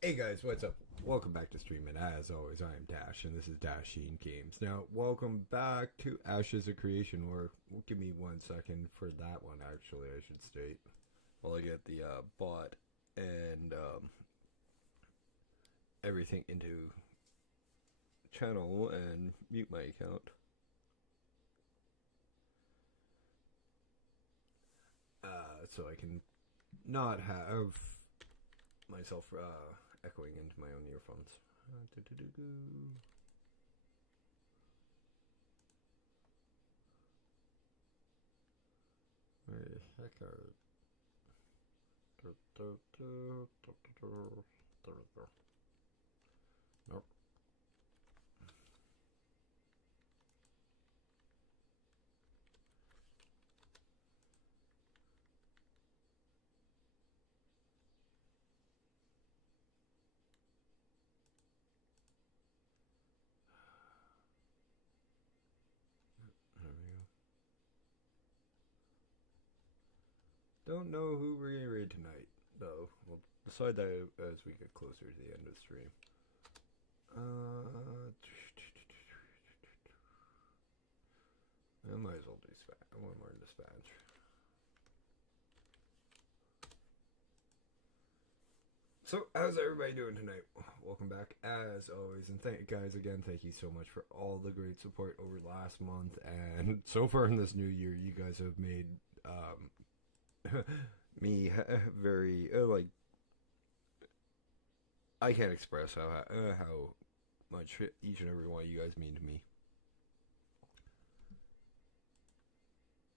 Hey guys, what's up? Welcome back to streaming. As always, I am Dash, and this is Dasheen Games. Now, welcome back to Ashes of Creation, or give me 1 second for that one, actually, I should state. While I get the bot and everything into channel and mute my account. So I can not have myself echoing into my own earphones. Where the heck are... Nope. There we go. Don't know who we're gonna raid tonight, though. We'll decide that as we get closer to the end of the stream. I might as well do one more dispatch. So, how's everybody doing tonight? Welcome back, as always, and thank you so much for all the great support over last month, and so far in this new year, you guys have made me very I can't express how much each and every one of you guys mean to me,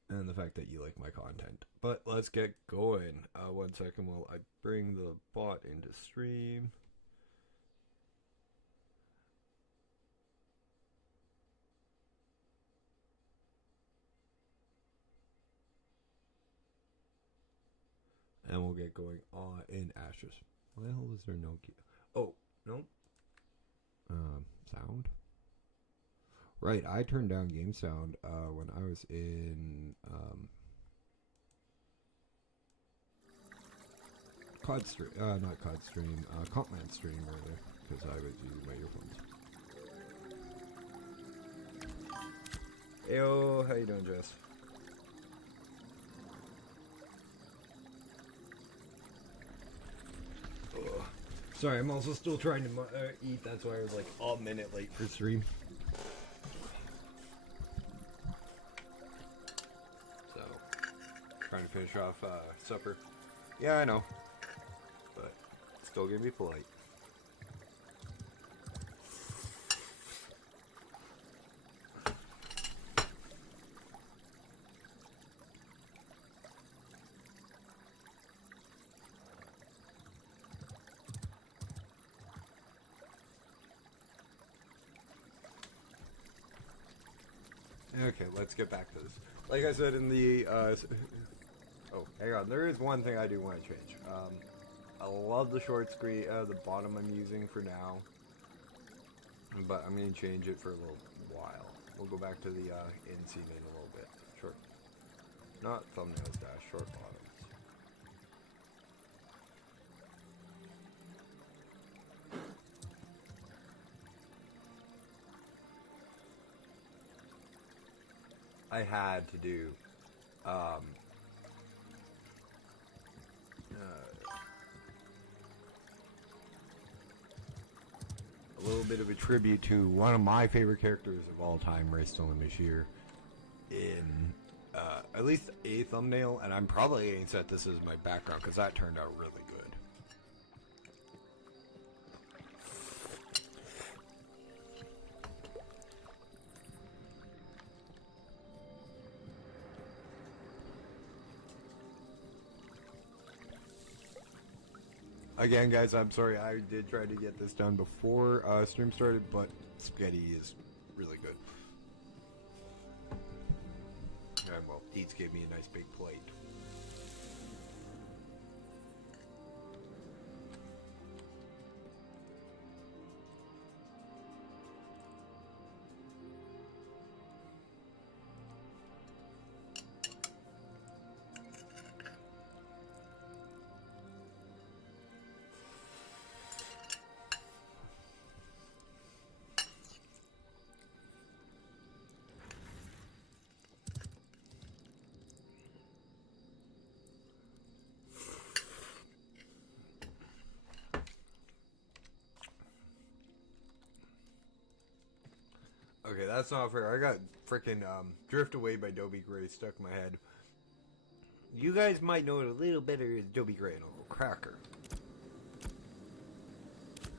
and the fact that you like my content. But let's get going. 1 second while I bring the bot into stream. And we'll get going on in Ashes. Why the hell is there no key? Oh, no. Sound? Right, I turned down game sound when I was in COD stream, not COD stream, Compman stream rather, because I was using my earphones. Heyo, how you doing, Jess? Ugh. Sorry, I'm also still trying to eat, that's why I was like a minute late for stream. So, trying to finish off supper. Yeah, I know. But, still gonna be polite. Okay, let's get back to this. Like I said in the, oh, hang on, there is one thing I do want to change. I love the short screen, the bottom I'm using for now, but I'm going to change it for a little while. We'll go back to the, in scene in a little bit. Short, not thumbnails dash, short bottoms. I had to do, a little bit of a tribute to one of my favorite characters of all time, Raistel and Mashir, in at least a thumbnail, and I'm probably going to set this as my background because that turned out really good. Again, guys, I'm sorry. I did try to get this done before stream started, but spaghetti is really good. And, well, Deets gave me a nice big plate. Okay, that's not fair. I got freaking Drift Away by Dobie Gray stuck in my head. You guys might know it a little better as Dobie Gray and Uncle Cracker.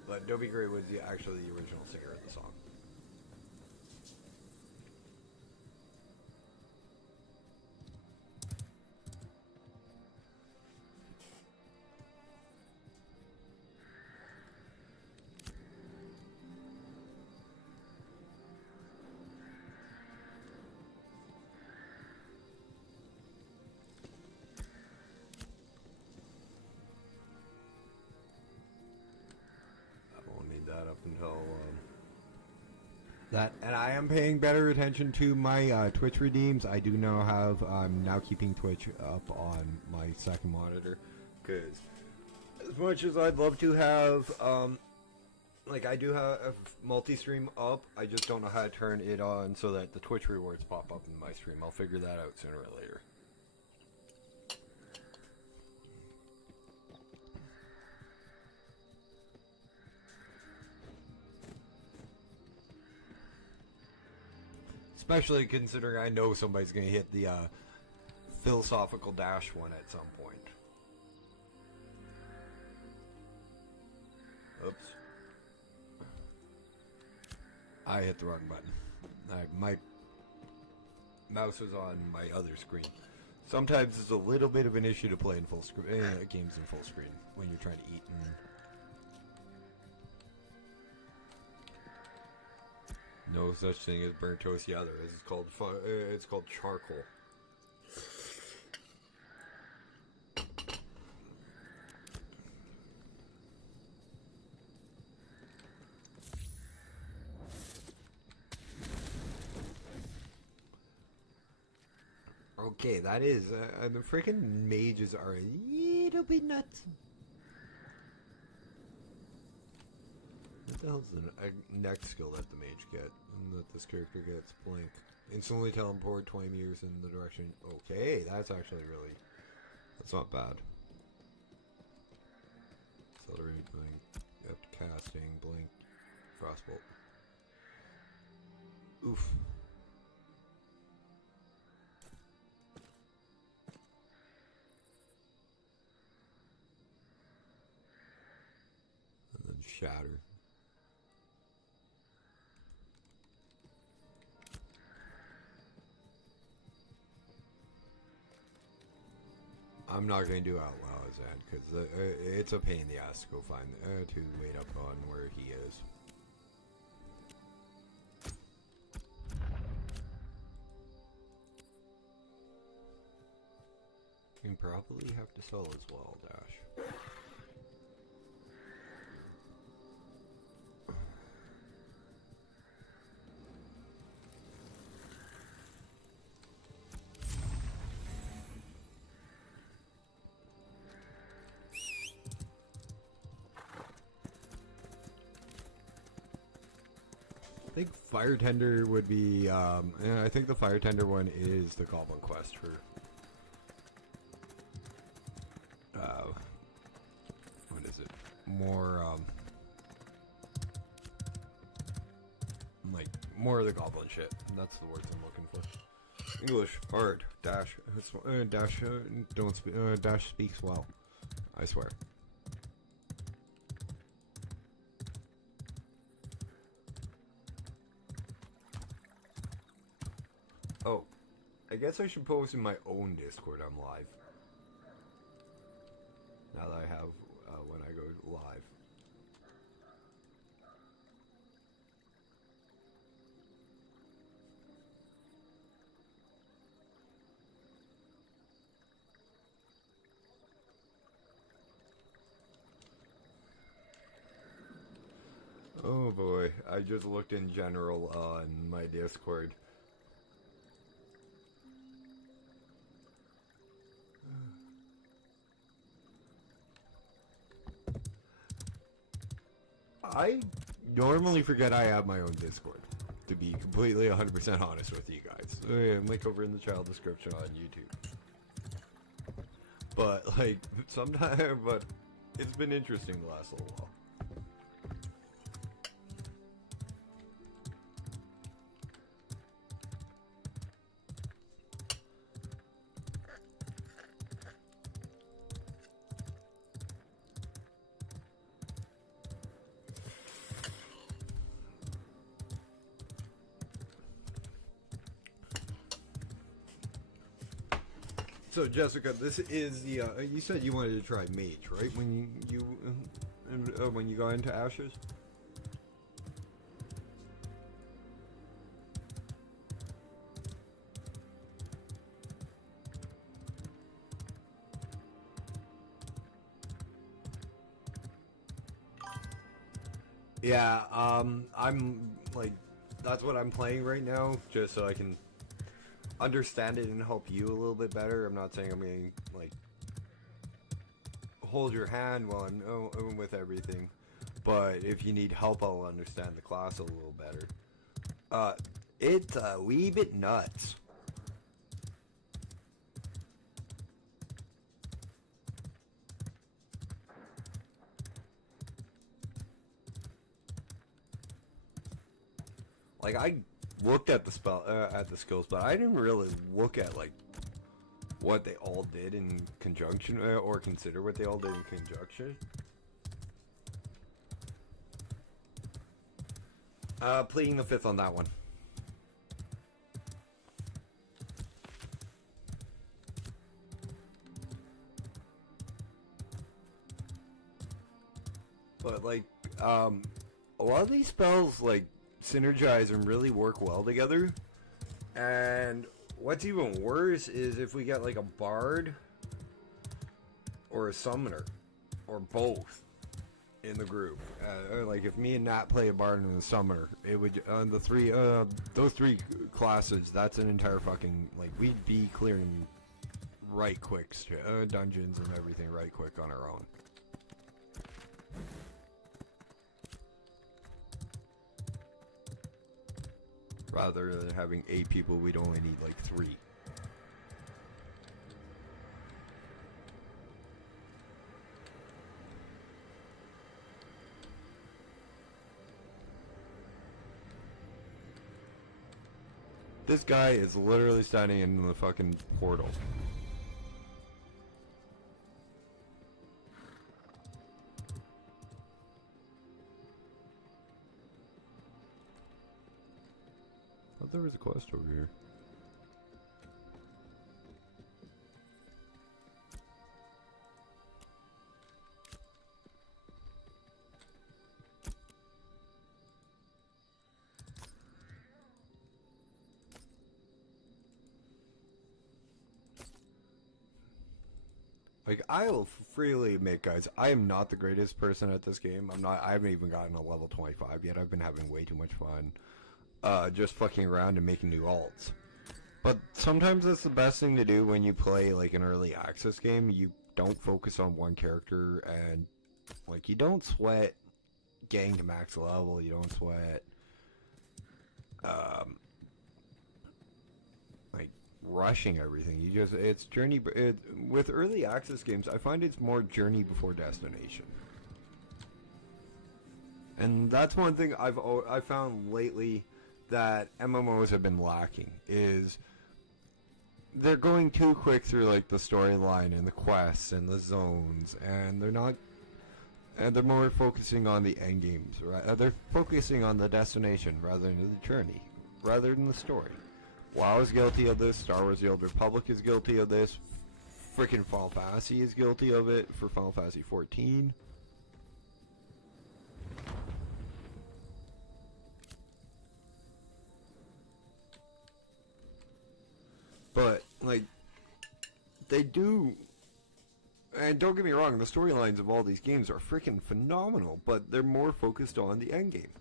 But Dobie Gray was actually the original singer of the song. That up until that, and I am paying better attention to my Twitch redeems. I do now have I'm now keeping Twitch up on my second monitor, because as much as I'd love to have like I do have multi-stream up, I just don't know how to turn it on so that the Twitch rewards pop up in my stream. I'll figure that out sooner or later. Especially considering I know somebody's going to hit the philosophical dash one at some point. Oops. I hit the wrong button. My mouse was on my other screen. Sometimes it's a little bit of an issue to play in full screen games in full screen when you're trying to eat and... No such thing as burnt toast. Yeah, there is. It's called charcoal. Okay, that is. The freaking mages are a little bit nuts. What the hell's the next skill that the mage gets? And that this character gets? Blink. Instantly teleport 20 meters in the direction. Okay, that's actually really... That's not bad. Accelerate, blink, yep, casting, blink, frostbolt. Oof. And then shatter. I'm not going to do Outlaw as that, because it's a pain in the ass to go find, to wait up on where he is. You probably have to sell as well, Dash. I think Fire Tender would be, yeah, I think the Fire Tender one is the Goblin Quest for, what is it, more, like, more of the Goblin shit. That's the words I'm looking for. English, hard, dash, dash speaks well, I swear. Oh, I guess I should post in my own Discord I'm live. Now that I have, when I go live. Oh boy, I just looked in general on my Discord. I normally forget I have my own Discord, to be completely 100% honest with you guys. Link over in the child description on YouTube. But, like, sometimes, but it's been interesting the last little while. So Jessica, this is the. You said you wanted to try mage, right? When you got into Ashes. Yeah, I'm like, that's what I'm playing right now, just so I can understand it and help you a little bit better. I'm not saying I'm going to, like, hold your hand while I'm with everything, but if you need help, I'll understand the class a little better. It's a wee bit nuts. Like, I looked at the skills, but I didn't really look at, like, what they all did in conjunction, or consider what they all did in conjunction. Pleading the fifth on that one. But, like, a lot of these spells, like, synergize and really work well together. And what's even worse is if we get, like, a bard or a summoner or both in the group. Or, like, if me and Nat play a bard and a summoner, it would, those three classes, that's an entire fucking, like, we'd be clearing right quick dungeons and everything right quick on our own. Rather than having 8 people, we'd only need like 3. This guy is literally standing in the fucking portal. I thought there was a quest over here. Like, I will freely admit, guys, I am not the greatest person at this game. I haven't even gotten a level 25 yet. I've been having way too much fun. Just fucking around and making new alts. But sometimes that's the best thing to do when you play, like, an early access game. You don't focus on one character, and, like, you don't sweat getting to max level. You don't sweat, like, rushing everything. You just, it's journey. With early access games, I find it's more journey before destination. And that's one thing I've found lately that MMOs have been lacking, is they're going too quick through, like, the storyline and the quests and the zones, and they're more focusing on the end games, right? They're focusing on the destination rather than the journey, rather than the story. WoW is guilty of this. Star Wars: The Old Republic is guilty of this. Freaking Final Fantasy is guilty of it for Final Fantasy 14. But, like, they do, and don't get me wrong, the storylines of all these games are freaking phenomenal, but they're more focused on the end game.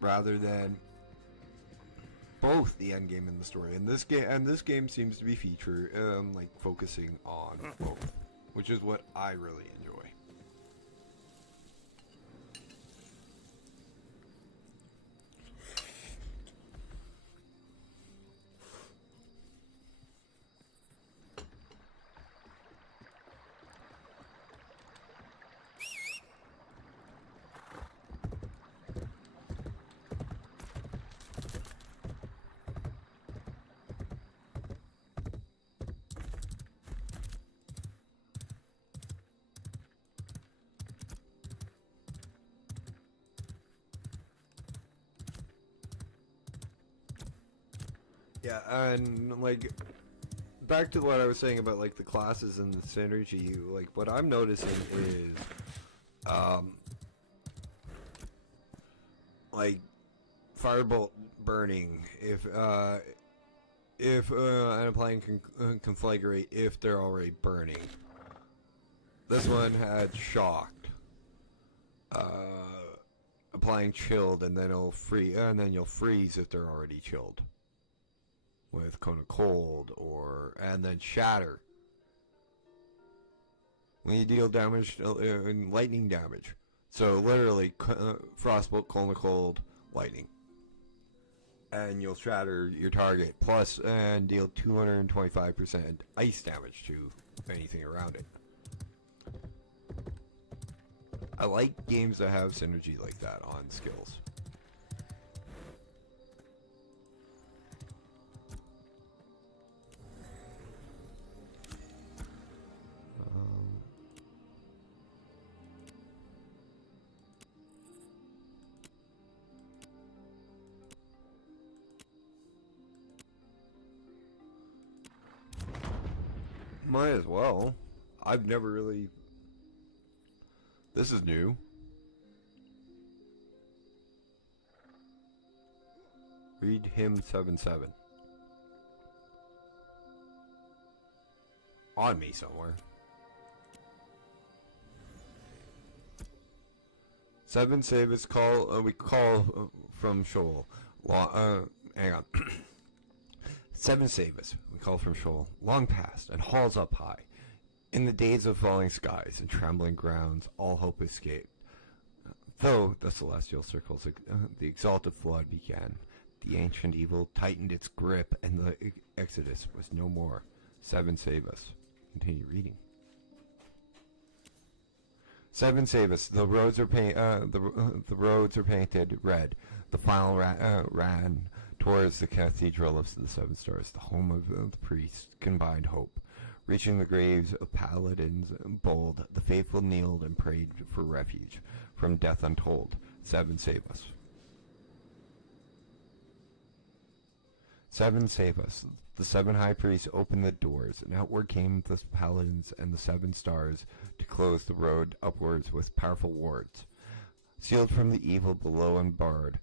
Rather than both the end game and the story. And this game seems to be like, focusing on both, which is what I really enjoy. Yeah, and like back to what I was saying about like the classes and the synergy. Like what I'm noticing is, like firebolt burning. If and applying conflagrate if they're already burning. This one had shocked. Applying chilled, and then it'll and then you'll freeze if they're already chilled. With cone of cold, and then shatter. When you deal damage, lightning damage. So literally, frostbolt, cone of cold, lightning, and you'll shatter your target. Plus, and deal 225% ice damage to anything around it. I like games that have synergy like that on skills. Might as well. I've never really... This is new. Read hymn 7-7. On me somewhere. 7 save is call. We call from Shoal. Hang on. 7 save us. We call from Shoal. Long past and halls up high. In the days of falling skies and trembling grounds, all hope escaped. Though the celestial circles, the exalted flood began, the ancient evil tightened its grip, and the exodus was no more. 7 save us. Continue reading. 7 save us. The roads are the roads are painted red. The final ran towards the cathedral of the 7 stars, the home of the priests' combined hope. Reaching the graves of paladins bold, the faithful kneeled and prayed for refuge from death untold. 7 save us. 7 save us. The 7 high priests opened the doors, and outward came the paladins and the 7 stars to close the road upwards with powerful wards. Sealed from the evil below and barred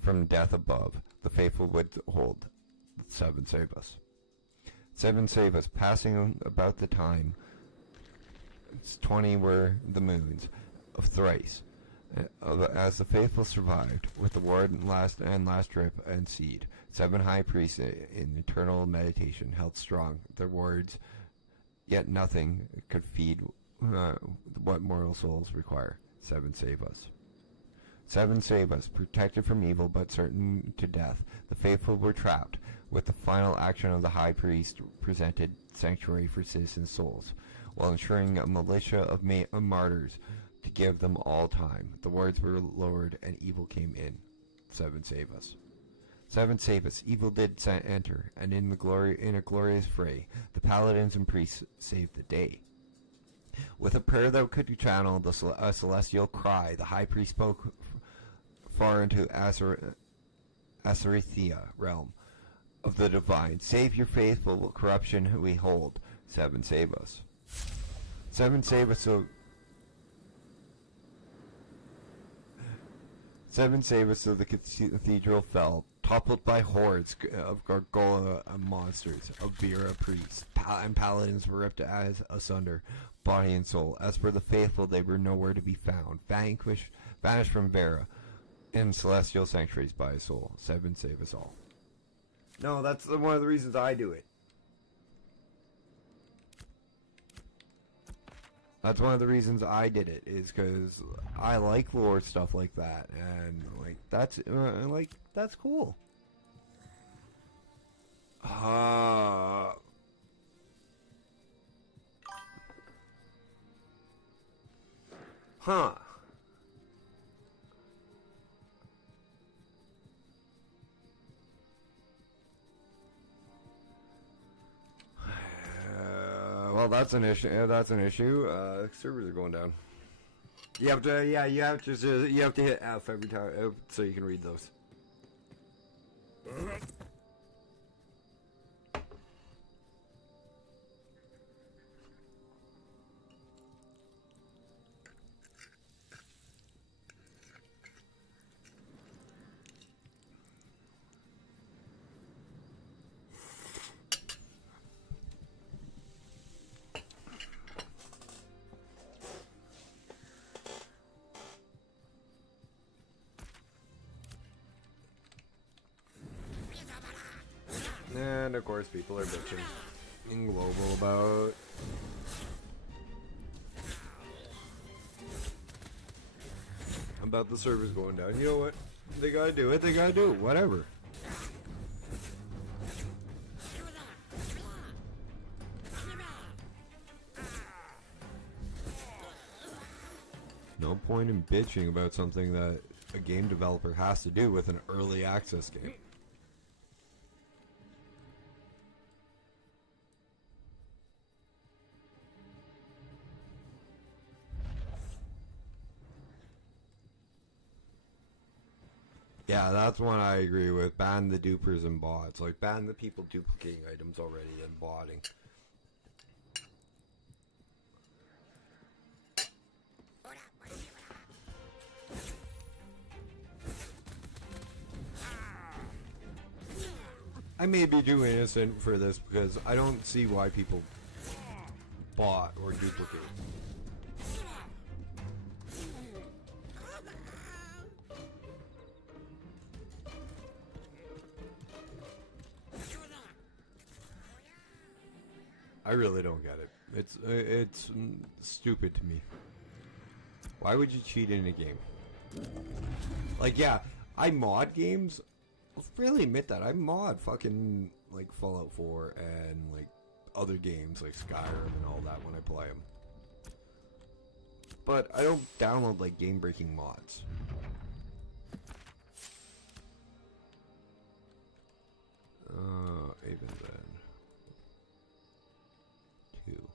from death above, the faithful would hold. 7 save us. 7 save us, passing about the time. 20 were the moons of thrice, as the faithful survived, with the ward and last drip and seed. 7 high priests in eternal meditation held strong their words, yet nothing could feed what mortal souls require. 7 save us. 7 save us, protected from evil but certain to death. The faithful were trapped. With the final action of the high priest presented sanctuary for citizen souls, while ensuring a militia of martyrs to give them all time. The words were lowered and evil came in. 7 save us. 7 save us. Evil did enter, and in a glorious fray, the paladins and priests saved the day. With a prayer that could channel a celestial cry, the high priest spoke far into Asarithia realm of the divine. Save your faithful, corruption we hold. 7 save us. 7 save us so 7 save us so the cathedral fell, toppled by hordes of gargoyle monsters, of Verra priests, and paladins were ripped asunder, body and soul. As for the faithful, they were nowhere to be found, vanished from Verra, in celestial sanctuaries by a soul. 7 save us all. No, that's one of the reasons I do it. That's one of the reasons I did it, is because I like lore stuff like that, and that's cool. Huh. Well, that's an issue. Servers are going down. You have to hit F every time so you can read those. And of course people are bitching in global about the servers going down. You know what? They gotta do it, they gotta do it, whatever. No point in bitching about something that a game developer has to do with an early access game. Yeah, that's one I agree with. Ban the dupers and bots. Like, ban the people duplicating items already and botting. I may be too innocent for this because I don't see why people bot or duplicate. I really don't get it. It's stupid to me. Why would you cheat in a game? Like, yeah, I mod games. I'll freely admit that I mod fucking like Fallout 4 and like other games like Skyrim and all that when I play them. But I don't download like game-breaking mods. Even then. 2.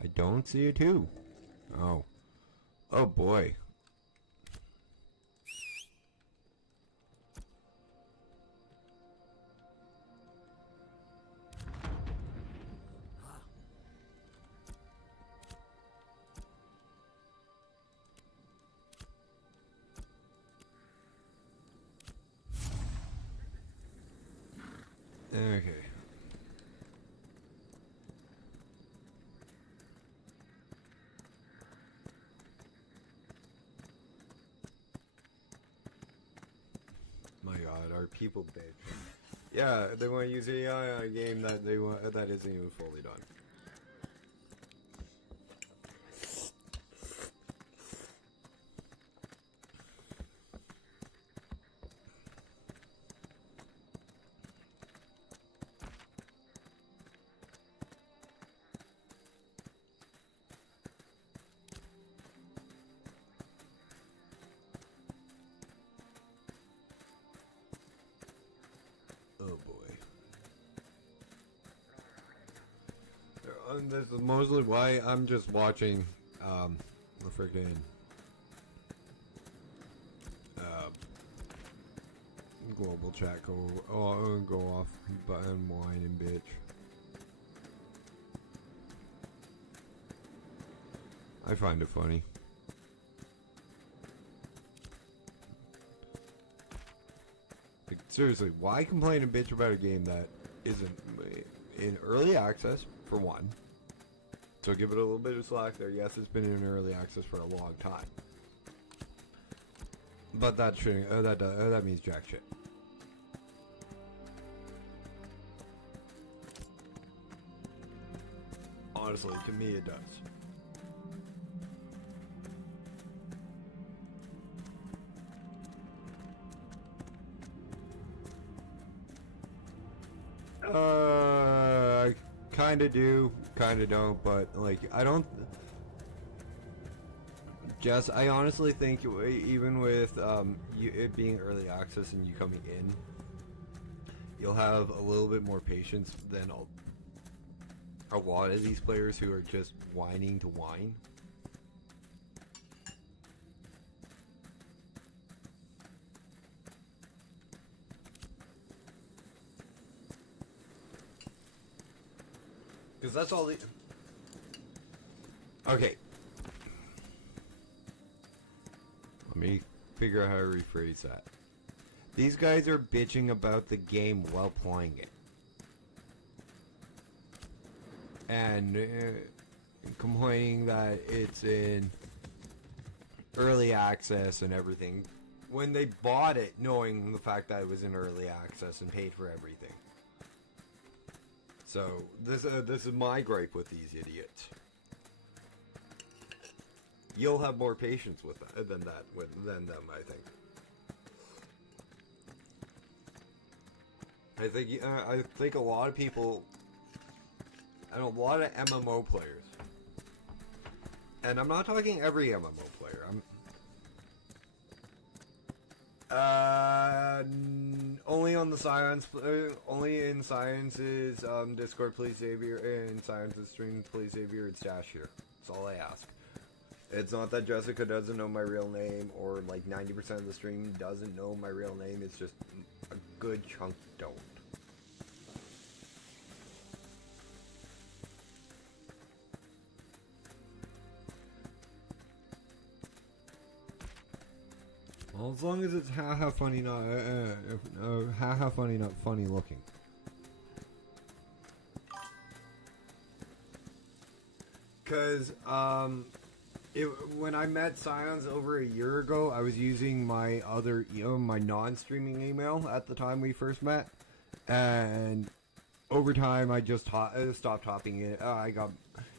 I don't see a 2. Oh. Oh boy. Okay. My God, are people bitch? Yeah, they want to use AI on a game that they want that isn't even fully done. Oh boy. This is mostly why I'm just watching the freaking global chat go off and whine and bitch. I find it funny. Like, seriously, why complain and bitch about a game that isn't in early access, for one? So give it a little bit of slack there. Yes, it's been in early access for a long time. But that shouldn't, that means jack shit. Honestly, to me it does. I kinda do, kinda don't, but like, I don't. Jess, I honestly think even with it being early access and you coming in, you'll have a little bit more patience than a lot of these players who are just whining to whine. Because that's all the... Okay. Let me figure out how to rephrase that. These guys are bitching about the game while playing it. And complaining that it's in early access and everything when they bought it, knowing the fact that it was in early access and paid for everything. So this is my gripe with these idiots. You'll have more patience with that than them, I think. I think a lot of people, and a lot of MMO players, and I'm not talking every MMO player. Only on the Science, only in Science's Discord, please Xavier, and Science's stream, please Xavier, it's Dash here. That's all I ask. It's not that Jessica doesn't know my real name, or like 90% of the stream doesn't know my real name, it's just a good chunk don't. Well, as long as it's ha funny, not ha funny, not funny looking. Cause when I met Scions over a year ago, I was using my other, my non-streaming email at the time we first met, and over time I just stopped hopping in.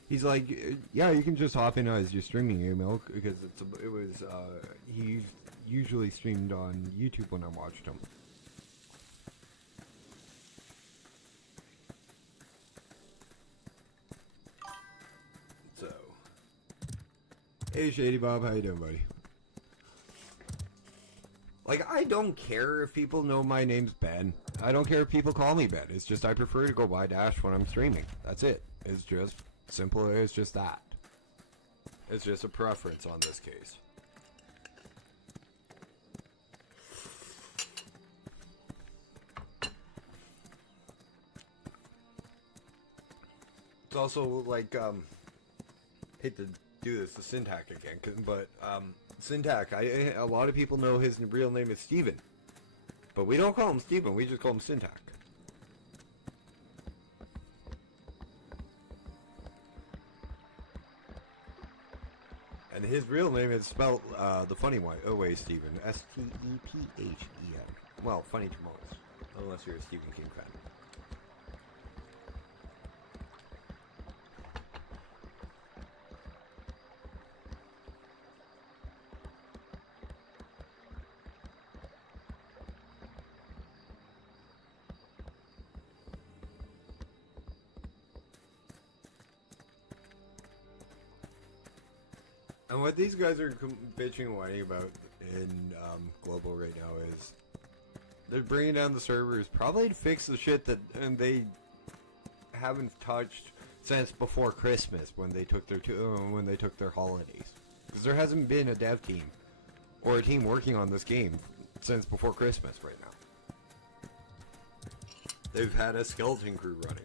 He's like, yeah, you can just hop in as your streaming email because he usually streamed on YouTube when I watched him. So, hey Shady Bob, how you doing, buddy? Like, I don't care if people know my name's Ben. I don't care if people call me Ben. It's just I prefer to go by Dash when I'm streaming. That's it. It's just simple. It's just that. It's just a preference on this case. It's also like, hate to do this to Syntac again, but Syntac, a lot of people know his real name is Steven. But we don't call him Steven, we just call him Syntac. And his real name is spelled the funny way, Steven. S-T-E-P-H-E-N. Well, funny to most, unless you're a Stephen King fan. And what these guys are bitching and whining about in global right now is they're bringing down the servers probably to fix the shit that they haven't touched since before Christmas when they took their holidays. Because there hasn't been a dev team or a team working on this game since before Christmas right now. They've had a skeleton crew running.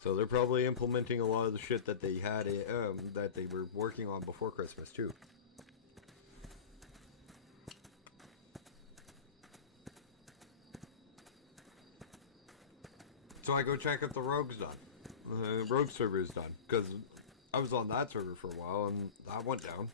So they're probably implementing a lot of the shit that they had, that they were working on before Christmas too. So I go check if the rogue's done. Rogue server is done, because I was on that server for a while and that went down.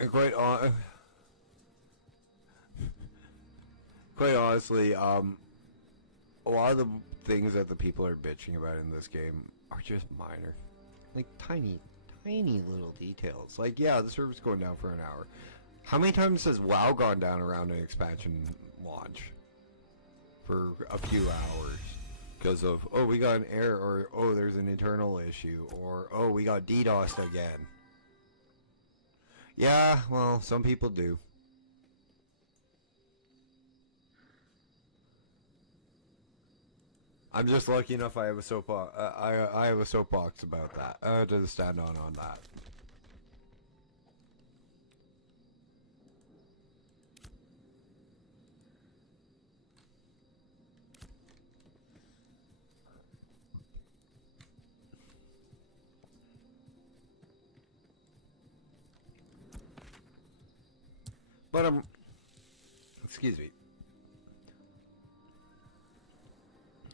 And quite honestly, a lot of the things that the people are bitching about in this game are just minor. Like tiny tiny little details. Like, yeah, the server's going down for an hour. How many times has WoW gone down around an expansion launch? For a few hours. Because of, oh, we got an error, or, oh, there's an internal issue, or, oh, we got DDoSed again. Yeah, well, some people do. I'm just lucky enough I have a soapbox, I have a soapbox about that, to stand on that. But excuse me.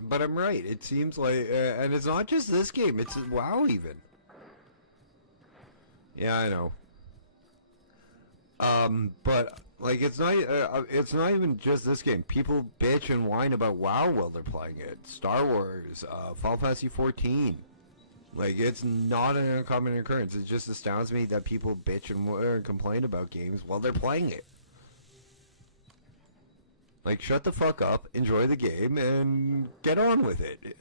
But I'm right. It seems like, and it's not just this game. It's WoW even. Yeah, I know. But like, it's not even just this game. People bitch and whine about WoW while they're playing it. Star Wars, Final Fantasy 14. Like, it's not an uncommon occurrence. It just astounds me that people bitch and complain about games while they're playing it. Like, shut the fuck up, enjoy the game, and get on with it.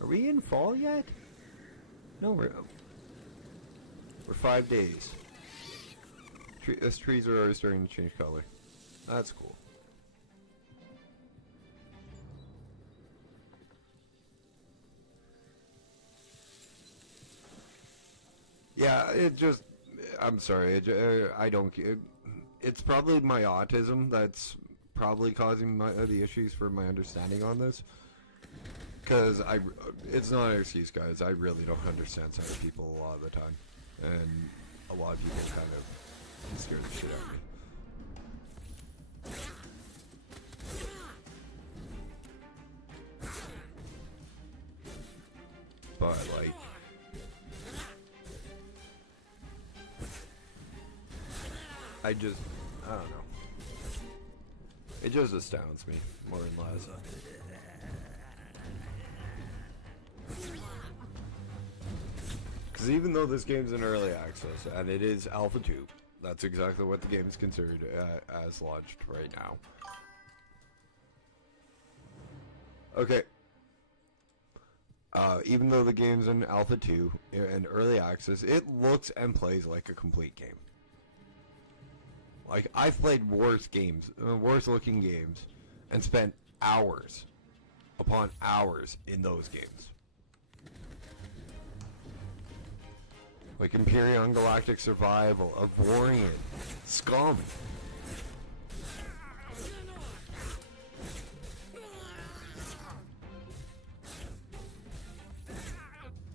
Are we in fall yet? No, we're 5 days. These trees are already starting to change color. That's cool. Yeah, it just... I'm sorry, I don't... It's probably my autism that's probably causing the issues for my understanding on this. Because it's not an excuse, guys. I really don't understand some people a lot of the time. And a lot of people kind of scare the shit out of me. But, like... I don't know. It just astounds me, more than less. Because even though this game's in early access, and it is Alpha 2, that's exactly what the game is considered as launched right now. Okay. Even though the game's in Alpha 2, and early access, it looks and plays like a complete game. Like, I've played worse looking games, and spent hours upon hours in those games. Like Empyrean Galactic Survival, Avorian, Scum.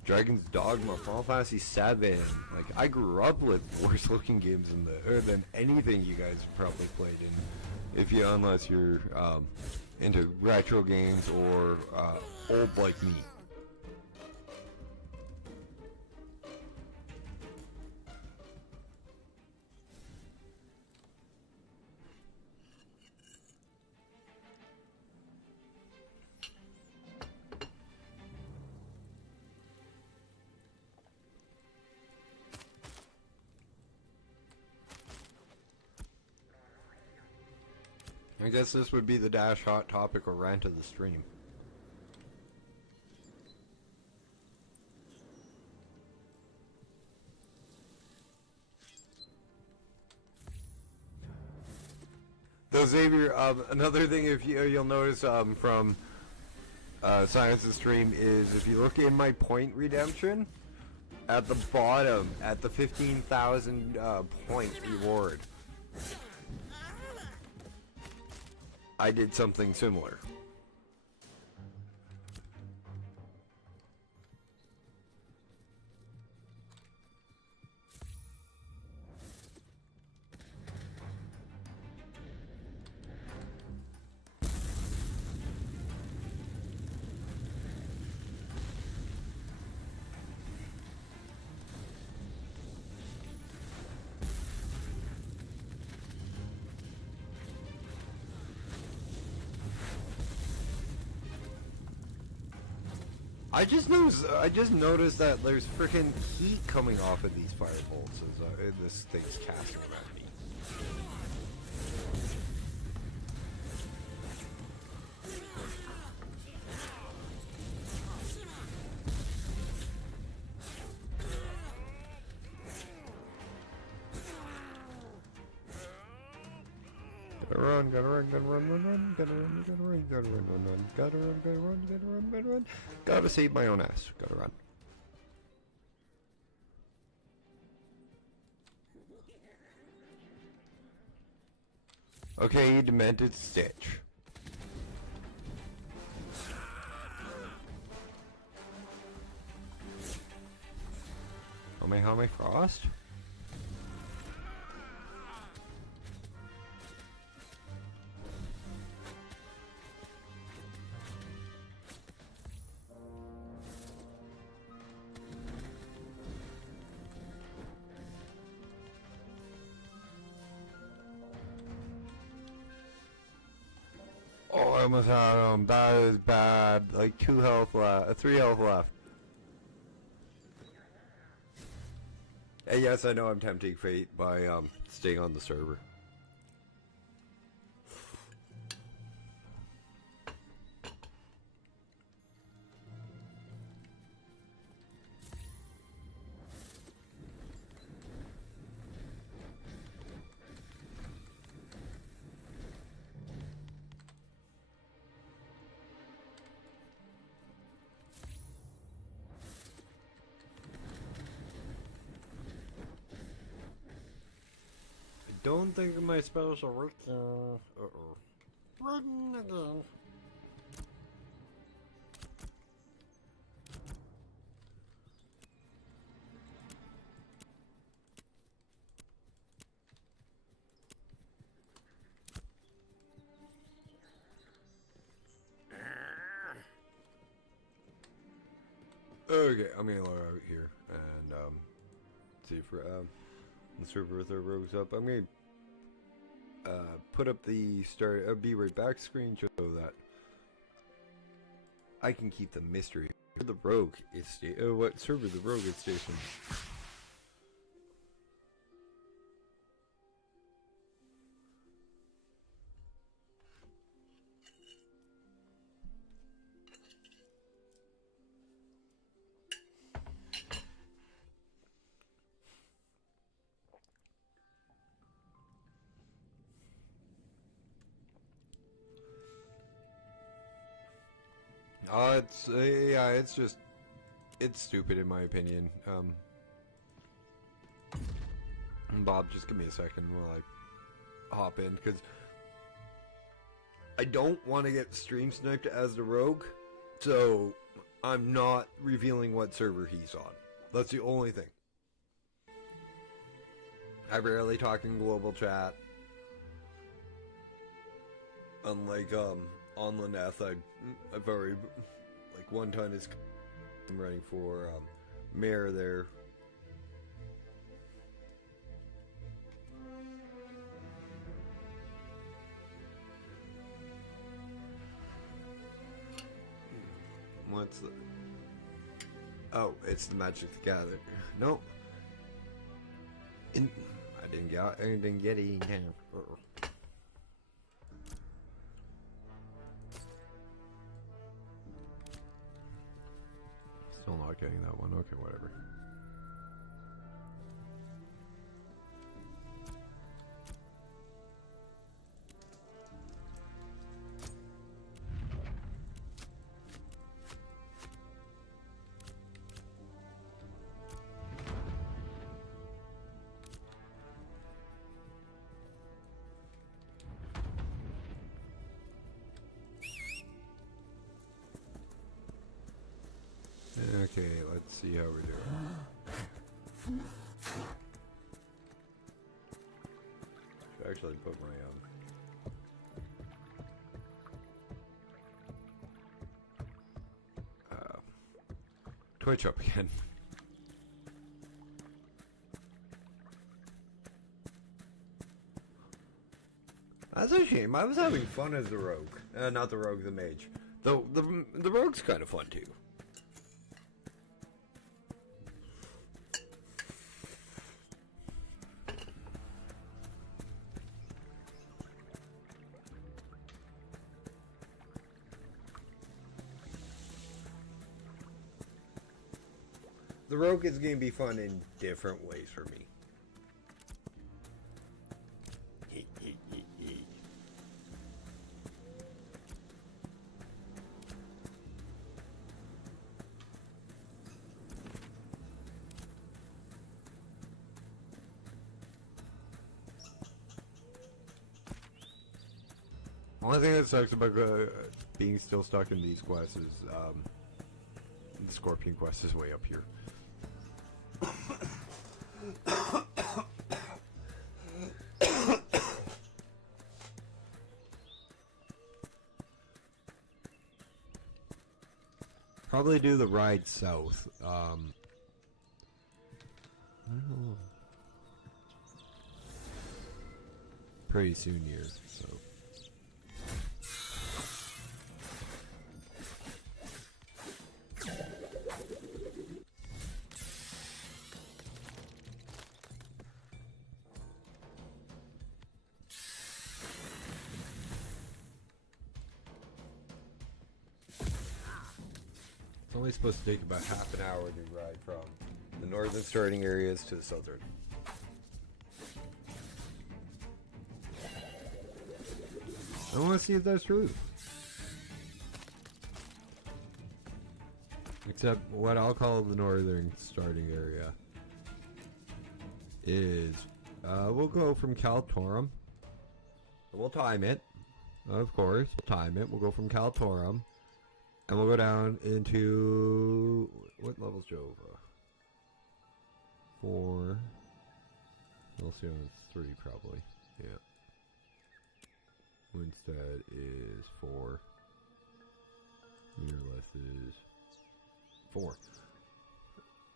Dragon's Dogma, Final Fantasy 7. Like, I grew up with worse looking games than anything you guys probably played in, unless you're into retro games or old like me. I guess this would be the dash hot topic or rant of the stream. Though Xavier, another thing you'll notice from Science's stream is if you look in my point redemption, at the bottom, at the 15,000 point reward, I did something similar. I just noticed that there's freaking heat coming off of these firebolts as this thing's casting around me. Gotta run, gotta run, gotta run, gotta run, gotta run, gotta run, gotta run, gotta run, gotta run. Gotta save my own ass. Gotta run. Okay, demented Stitch. How am I Frost? Oh, I almost had him. That is bad. Like 2 health left, 3 health left. And yes, I know I'm tempting fate by staying on the server. Don't think my spells are working. Uh-oh. Run again. Okay, I'm gonna log out here and see if the server with our rogues up. I'm gonna put up the start be right back screen so that I can keep the mystery. Where the rogue is what server the rogue is stationed. It's stupid in my opinion. Bob, just give me a second while I hop in, because I don't want to get stream sniped as the rogue, so I'm not revealing what server he's on. That's the only thing. I rarely talk in global chat. Unlike on Laneth, I've already, like, one ton is I'm running for mayor there. What's the... Oh, it's the Magic the Gathering. No. I didn't get it. Still not getting that one. Okay, whatever. Okay, let's see how we're doing. Should actually put my Twitch up again. That's a shame. I was having fun as the rogue. Not the rogue, the mage. Though the rogue's kind of fun too. The rogue is going to be fun in different ways for me. One thing that sucks about being still stuck in these quests is the Scorpion quest is way up here. Probably do the ride south. I don't know. Pretty soon here, so. It's only supposed to take about half an hour to ride from the northern starting areas to the southern. I want to see if that's true. Except what I'll call the northern starting area is, we'll go from Kaltorum. We'll time it. Of course, we'll time it. We'll go from Kaltorum. And we'll go down into... What level's Jova? 4. We'll see on 3 probably. Yeah. Winstead is 4. Mirrorless is 4.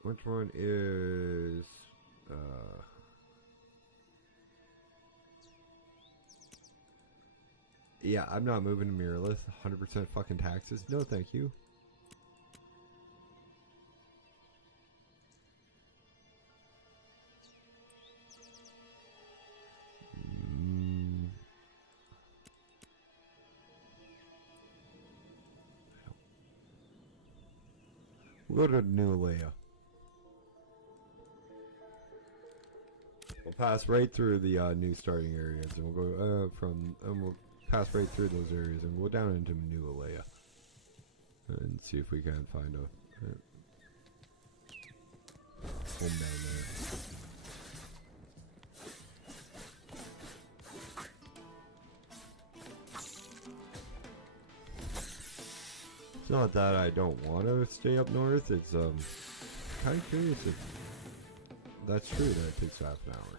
Which one is... Yeah, I'm not moving to mirrorless. 100% fucking taxes. No, thank you. We'll go to New Alea. We'll pass right through the new starting areas, and we'll go we'll pass right through those areas, and we'll go down into New Alea and see if we can find a home down there. It's not that I don't want to stay up north. It's kind of curious if that's true that it takes half an hour.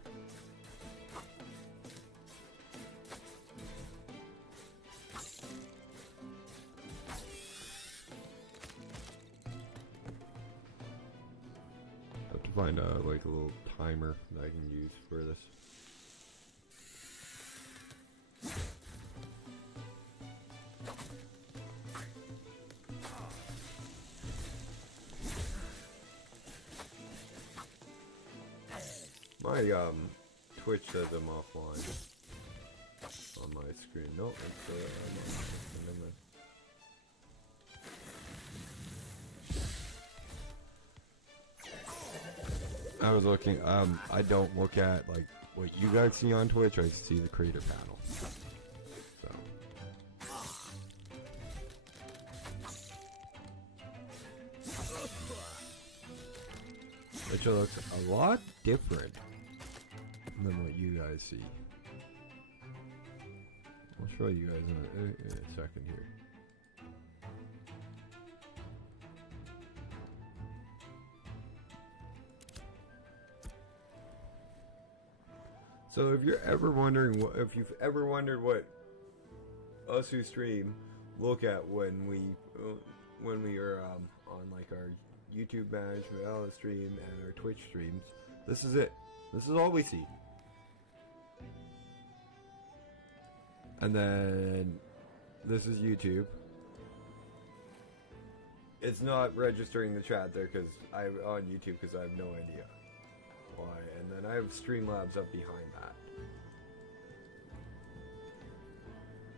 Have to find like a little timer that I can use for this. My Twitch says I'm offline on my screen. Nope, it's I'm on. I was looking. I don't look at like what you guys see on Twitch. I see the creator panel. So. Which looks a lot different than what you guys see. I'll show you guys in a second here. So if you're ever wondering if you've ever wondered what us who stream look at when we are on like our YouTube management stream and our Twitch streams, this is it. This is all we see. And then this is YouTube. It's not registering the chat there because I'm on YouTube because I have no idea why. And then I have Streamlabs up behind that.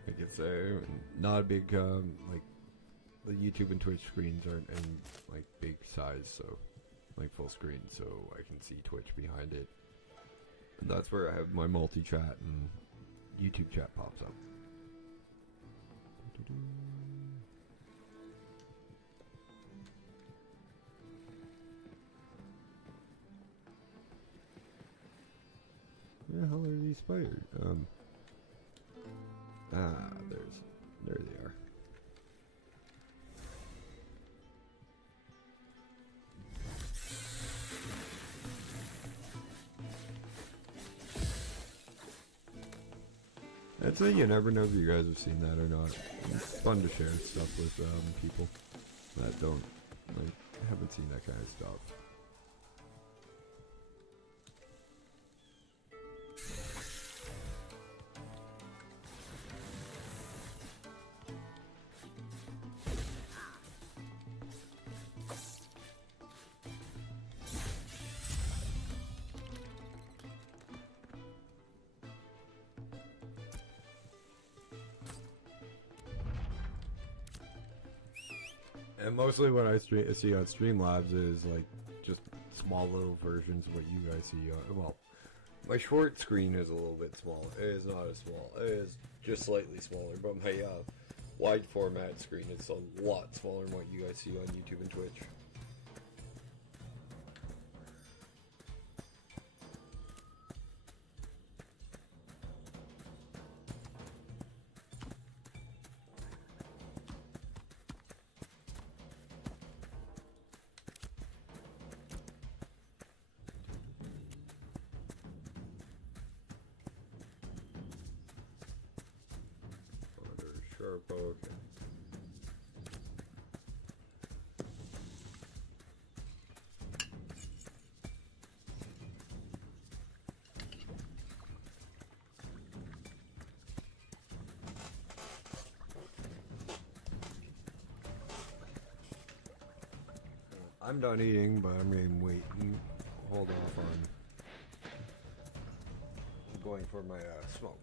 Like it's not a big like the YouTube and Twitch screens aren't in like big size, so like full screen, so I can see Twitch behind it. And that's where I have my multi-chat and YouTube chat pops up. Where the hell are these spiders? There they are. I'd say you never know if you guys have seen that or not. It's fun to share stuff with people that don't, like, haven't seen that kind of stuff. And mostly what I see on Streamlabs is like just small little versions of what you guys see on, well, my short screen is a little bit small. It is not as small. It is just slightly smaller, but my wide format screen is a lot smaller than what you guys see on YouTube and Twitch. Okay. I'm done eating, but I'm going to wait and hold off on going for my smoke.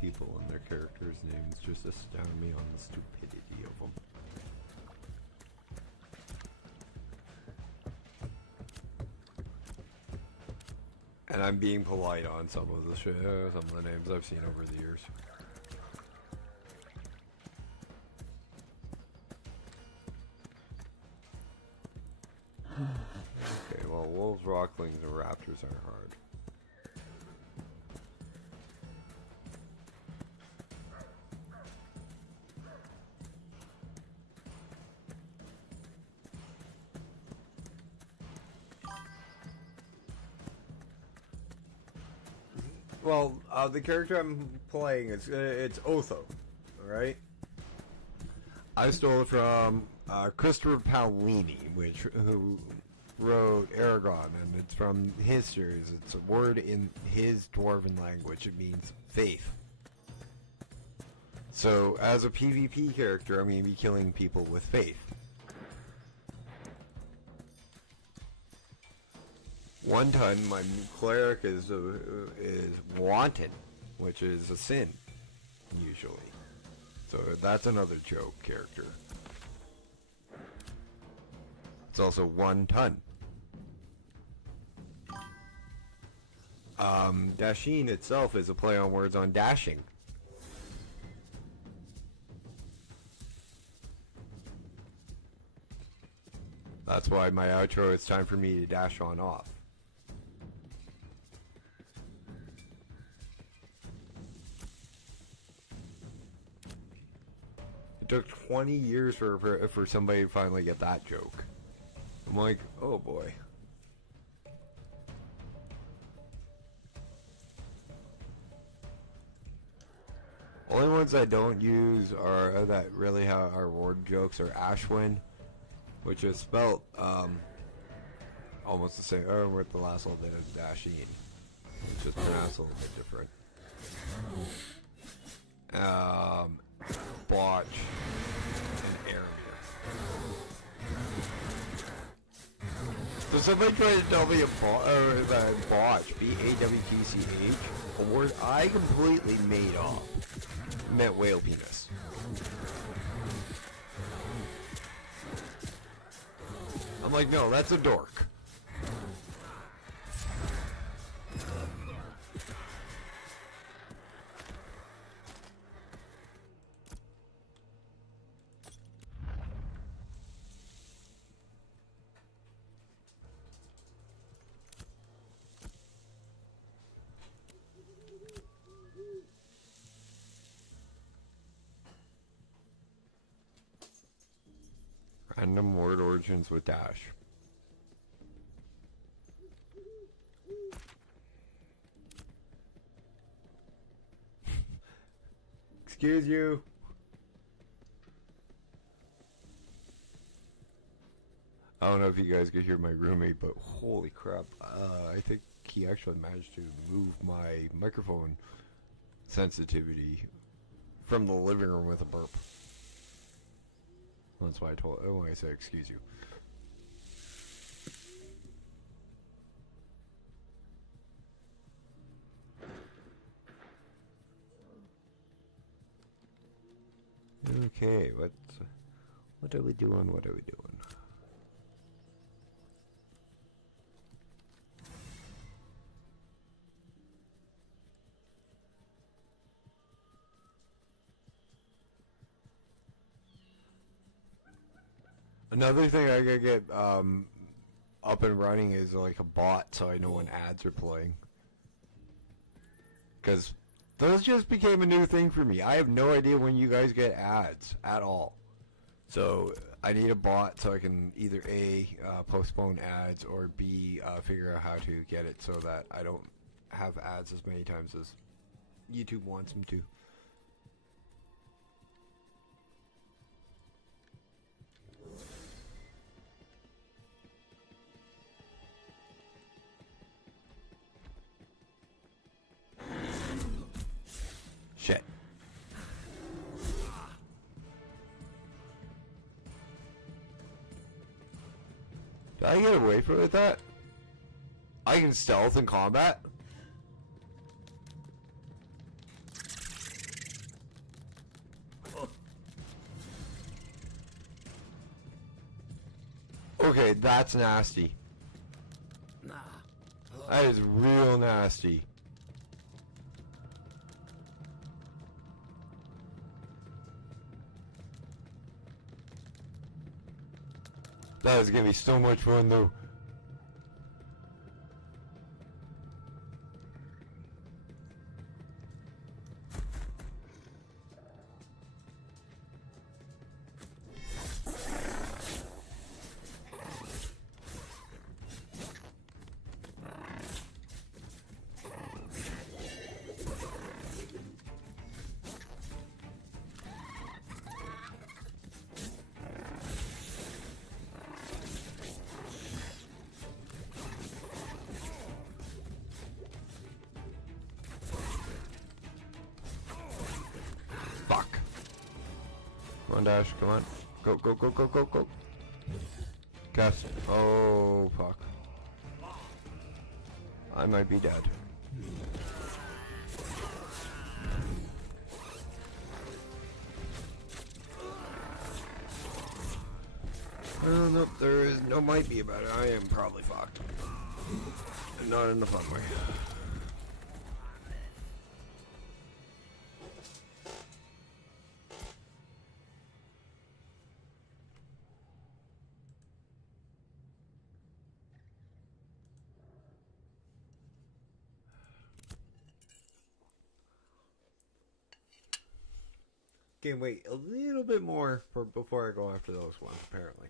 People and their characters' names just astound me on the stupidity of them. And I'm being polite on some of the names I've seen over the years. Okay, well, wolves, rocklings, and raptors aren't hard. Well, the character I'm playing is it's Otho, alright? I stole it from Christopher Paolini, who wrote Aragon, and it's from his series. It's a word in his dwarven language. It means faith. So, as a PvP character, I'm going to be killing people with faith. 1 ton, my cleric is wanton, which is a sin, usually. So that's another joke character. It's also 1 ton. Dasheen itself is a play on words on dashing. That's why my outro, it's time for me to dash on off. It took 20 years for somebody to finally get that joke. I'm like, oh boy. Only ones I don't use are that really are word jokes are Ashwin, which is spelled almost the same with the last little bit of Dasheen. It's just pronounced a little bit different. Botch and Aramir. So somebody tried to tell me that botch, B-A-W-T-C-H, a word I completely made up, meant whale penis. I'm like, no, that's a dork. Random word origins with dash. Excuse you. I don't know if you guys could hear my roommate, but holy crap, I think he actually managed to move my microphone sensitivity from the living room with a burp. That's why I said excuse you. Okay, what are we doing? What are we doing? Another thing I gotta get up and running is like a bot, so I know when ads are playing. Because those just became a new thing for me. I have no idea when you guys get ads at all. So I need a bot so I can either A, postpone ads, or B, figure out how to get it so that I don't have ads as many times as YouTube wants them to. Shit. Did I get away from it with that? I can stealth in combat? Okay, that's nasty. That is real nasty. That is gonna be so much fun though. Fuck. Come on, Dash, come on. Go, go, go, go, go, go. Cast. Oh, fuck. I might be dead. Nope, there is no might be about it. I am probably fucked. And not in the fun way. Can wait a little bit more before I go after those ones, apparently.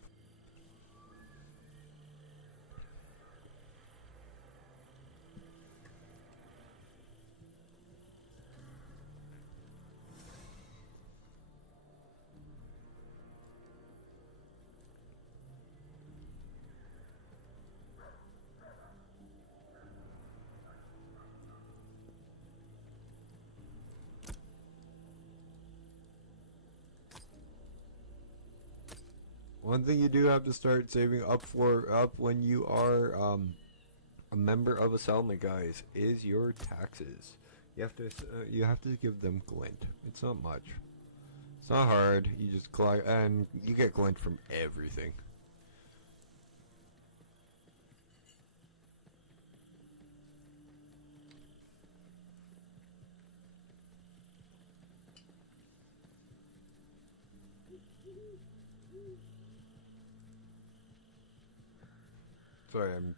One thing you do have to start saving up when you are a member of a settlement, guys, is your taxes. You have to give them glint. It's not much. It's not hard. You just collect, and you get glint from everything. Sorry, I'm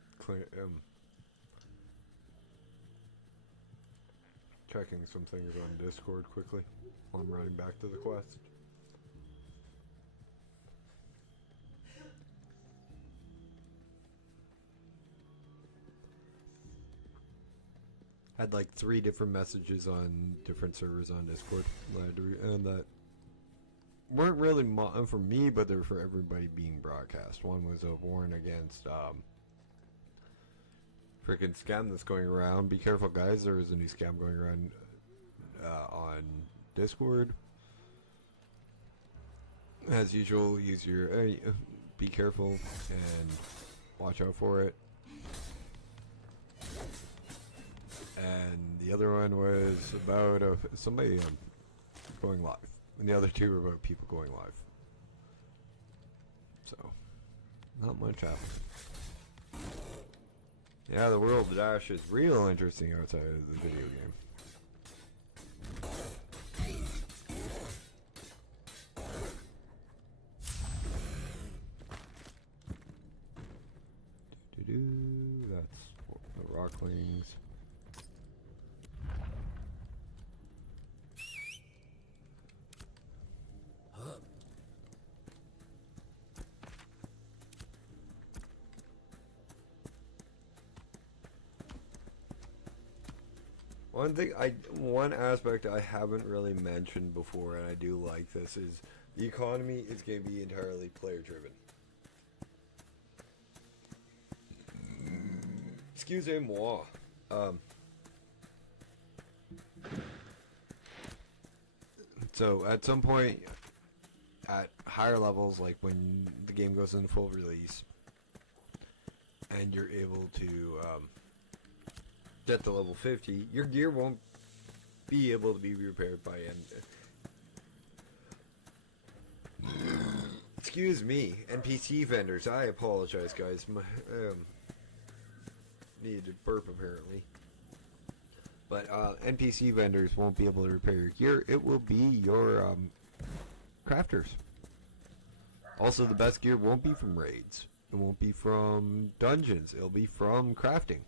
checking some things on Discord quickly while I'm running back to the quest. Had like 3 different messages on different servers on Discord and that weren't really for me, but they were for everybody being broadcast. One was a warn against freaking scam that's going around. Be careful, guys. There is a new scam going around on Discord. As usual, use your be careful and watch out for it. And the other one was about somebody going live, and the other 2 were about people going live. So, not much happened. Yeah, the world of Dash is real interesting outside of the video game. That's the Rocklings. One aspect I haven't really mentioned before, and I do like this, is the economy is going to be entirely player driven. Excusez-moi. So at some point, at higher levels, like when the game goes into full release, and you're able to get to level 50, your gear won't be able to be repaired by excuse me, NPC vendors. I apologize, guys. My needed to burp apparently. But NPC vendors won't be able to repair your gear. It will be your crafters. Also, the best gear won't be from raids. It won't be from dungeons. It'll be from crafting.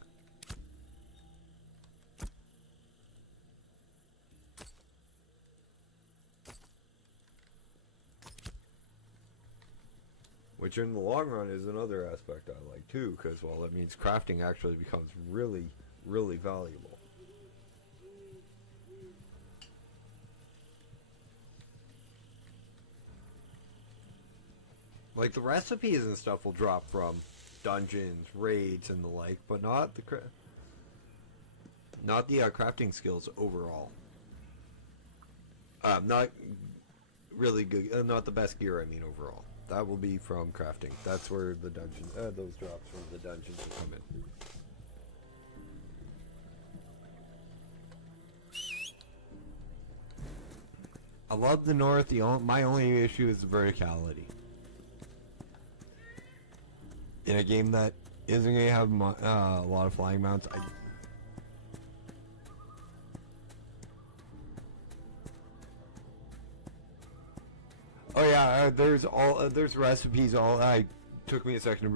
Which in the long run is another aspect I like too, because, well, that means crafting actually becomes really, really valuable. Like, the recipes and stuff will drop from dungeons, raids, and the like, but not the crafting skills overall. Not really good, not the best gear, I mean, overall. That will be from crafting. That's where the dungeon, those drops from the dungeons will come in. I love the north. My only issue is the verticality. In a game that isn't going to have a lot of flying mounts, oh yeah, there's recipes I took me a second to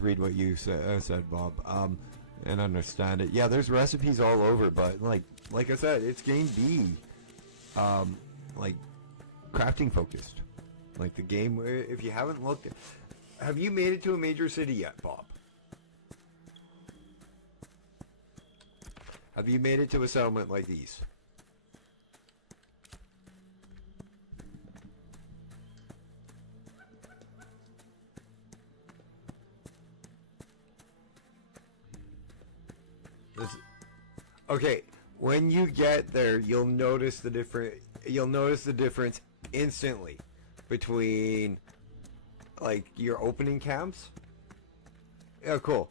read what you said, Bob, and understand it. Yeah, there's recipes all over, but like I said, it's game B, like crafting focused. Like the game, if you haven't looked, have you made it to a major city yet, Bob? Have you made it to a settlement like these? Okay, when you get there, you'll notice the difference instantly between like your opening camps. Yeah, cool.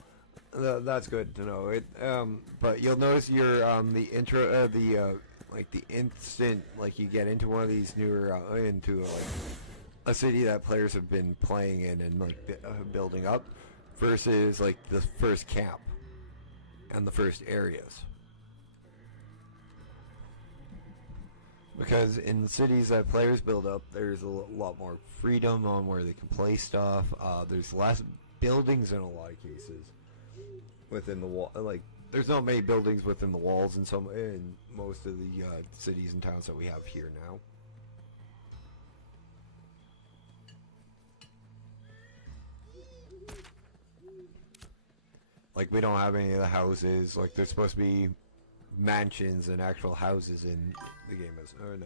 That's good to know. But you'll notice your the intro like the instant like you get into one of these newer into like a city that players have been playing in and like building up versus like the first camp and the first areas. Because in cities that players build up, there's a lot more freedom on where they can play stuff. There's less buildings in a lot of cases within the wall. Like, there's not many buildings within the walls in most of the cities and towns that we have here now. Like, we don't have any of the houses. Like, there's supposed to be mansions and actual houses in the game. Oh no.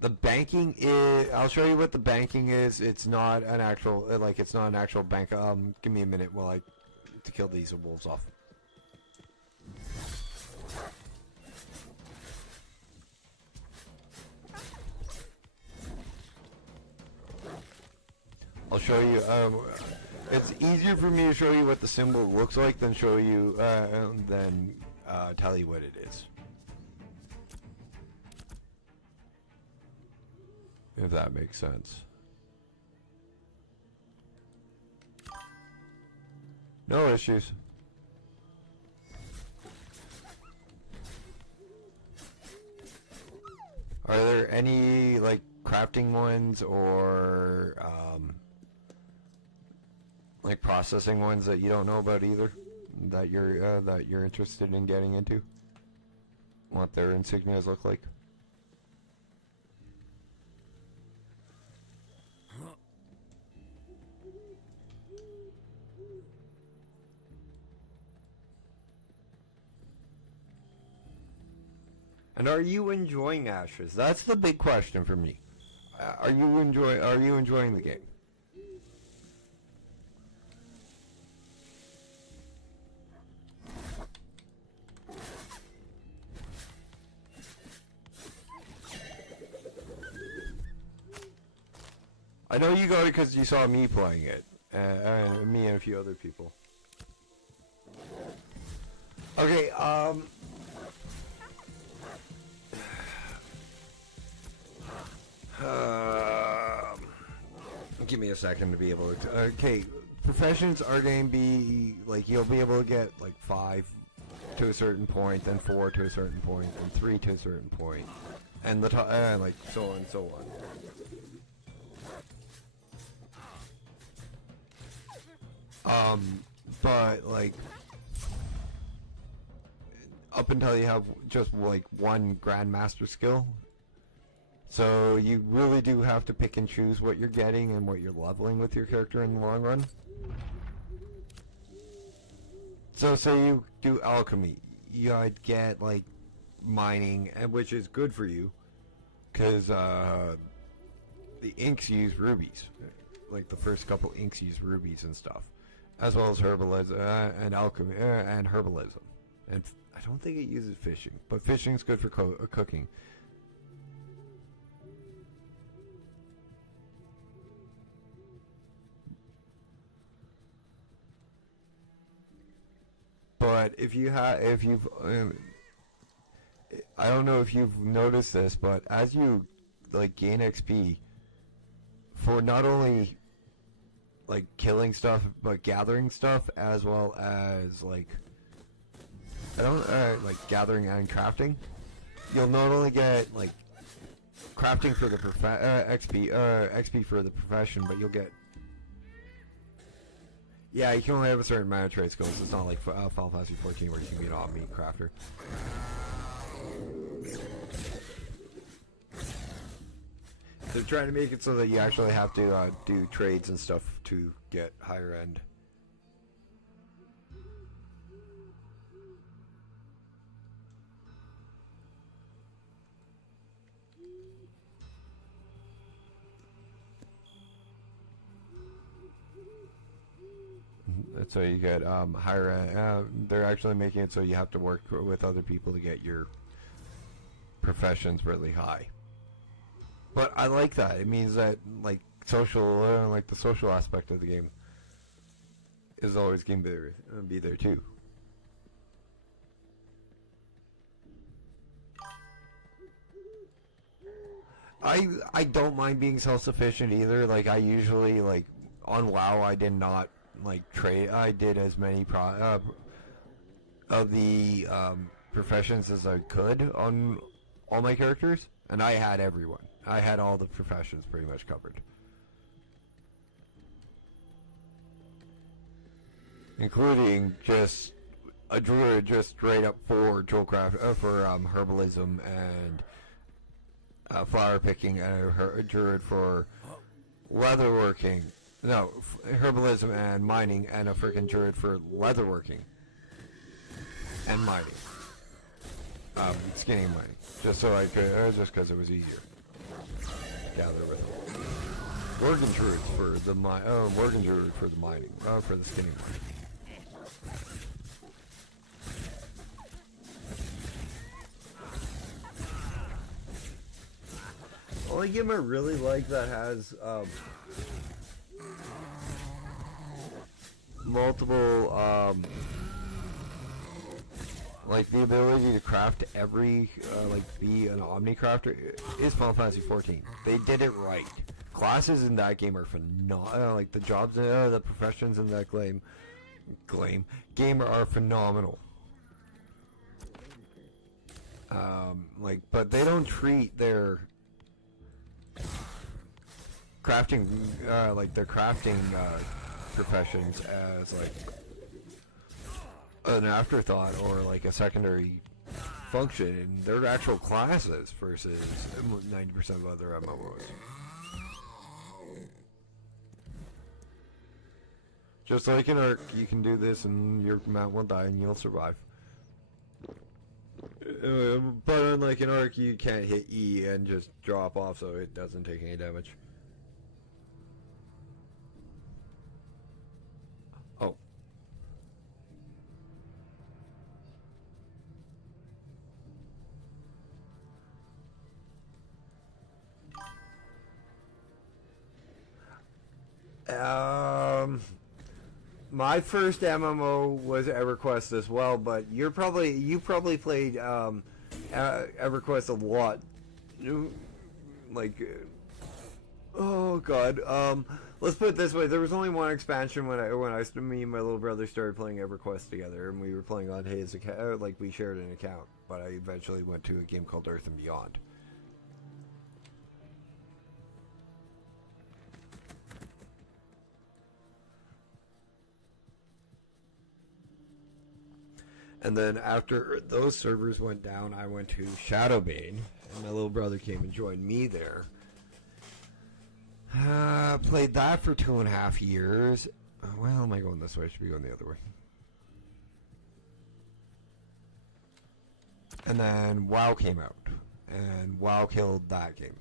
The banking is, I'll show you what the banking is. It's not an actual, like, it's not an actual bank. Give me a minute while I to kill these wolves off. I'll show you, it's easier for me to show you what the symbol looks like than show you, tell you what it is. If that makes sense. No issues. Are there any, like, crafting ones or, like processing ones that you don't know about either, that you're interested in getting into? What their insignias look like? And are you enjoying Ashes? That's the big question for me. Are you enjoying the game? I know you got it because you saw me playing it, me and a few other people. Okay, give me a second to be able to. Okay, professions are going to be like you'll be able to get like 5 to a certain point, then 4 to a certain point, then 3 to a certain point, and the like so on and so on. But like up until you have just like one grandmaster skill. So you really do have to pick and choose what you're getting and what you're leveling with your character in the long run. So say you do alchemy, you'd get like mining, which is good for you, because the inks use rubies. Like the first couple inks use rubies and stuff, as well as herbalism and alchemy and herbalism. And I don't think it uses fishing, but fishing is good for cooking. But if you've, I don't know if you've noticed this, but as you like gain XP for not only like killing stuff, but gathering stuff, as well as like like gathering and crafting, you'll not only get like crafting for the XP for the profession, but you'll get. Yeah, you can only have a certain amount of trade skills. It's not like Final Fantasy 14 where you can be an off-meat crafter. They're trying to make it so that you actually have to do trades and stuff to get higher end. So you get higher. They're actually making it so you have to work with other people to get your professions really high. But I like that. It means that like social, like the social aspect of the game is always going to be there too. I don't mind being self-sufficient either. Like I usually like on WoW I did not like trade. I did as many of the professions as I could on all my characters, and I had everyone. I had all the professions pretty much covered, including just a druid just straight up for herbalism and flower picking, and a druid for leatherworking. No, herbalism and mining, and a freaking druid for leatherworking and mining. Skinning and mining, just so I could, just because it was easier to gather with them. Working druid for the working druid for the mining, for the skinning mining. The only game I really like that has multiple like the ability to craft every be an omni crafter is Final Fantasy 14. They did it right. Classes in that game are phenomenal. Like the jobs, the professions in that game are phenomenal. But they don't treat their crafting, their crafting professions as like an afterthought or like a secondary function in their actual classes versus 90% of other MMOs. Just like in Arc, you can do this and your mount will die and you'll survive. But unlike in Arc, you can't hit E and just drop off so it doesn't take any damage. Oh. My first MMO was EverQuest as well, but you probably played EverQuest a lot. Oh god. Let's put it this way: there was only one expansion when me and my little brother started playing EverQuest together, and we were playing on his account. Like we shared an account, but I eventually went to a game called Earth and Beyond. And then after those servers went down, I went to Shadowbane, and my little brother came and joined me there. Played that for 2.5 years. Well, am I going this way? I should be going the other way. And then WoW came out, and WoW killed that game.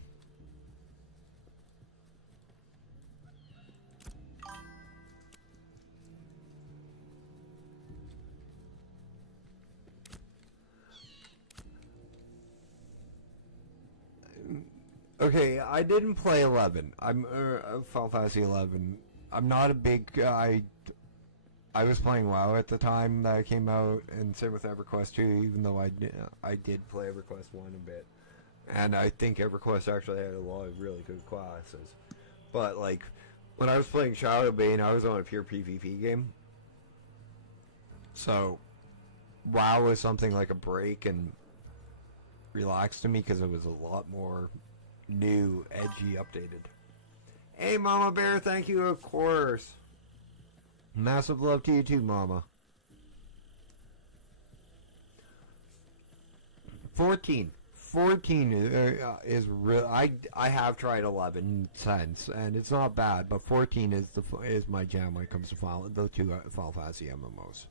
Okay, I didn't play 11. I'm Final Fantasy 11. I'm not a big guy. I was playing WoW at the time that it came out, and same with EverQuest 2, even though I did play EverQuest 1 a bit. And I think EverQuest actually had a lot of really good classes. But, like, when I was playing Shadowbane, I was on a pure PvP game. So, WoW was something like a break and relax to me because it was a lot more new, edgy, updated. Hey, Mama Bear, thank you, of course. Massive love to you too, Mama. 14 is real. I have tried 11 since, and it's not bad, but 14 is my jam when it comes to the two Final Fantasy MMOs.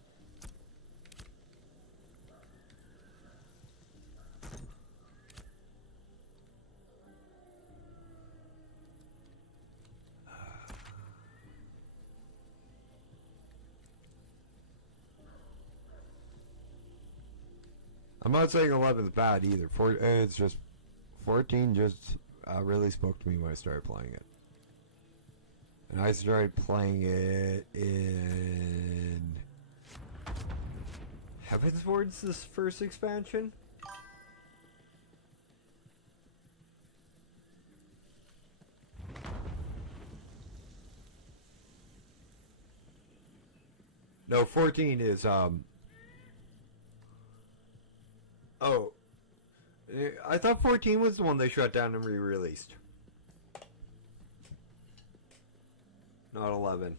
I'm not saying 11 is bad either. It's just 14 just really spoke to me when I started playing it. And I started playing it in Heavensward's this first expansion. No, 14 is oh, I thought 14 was the one they shut down and re-released. Not 11.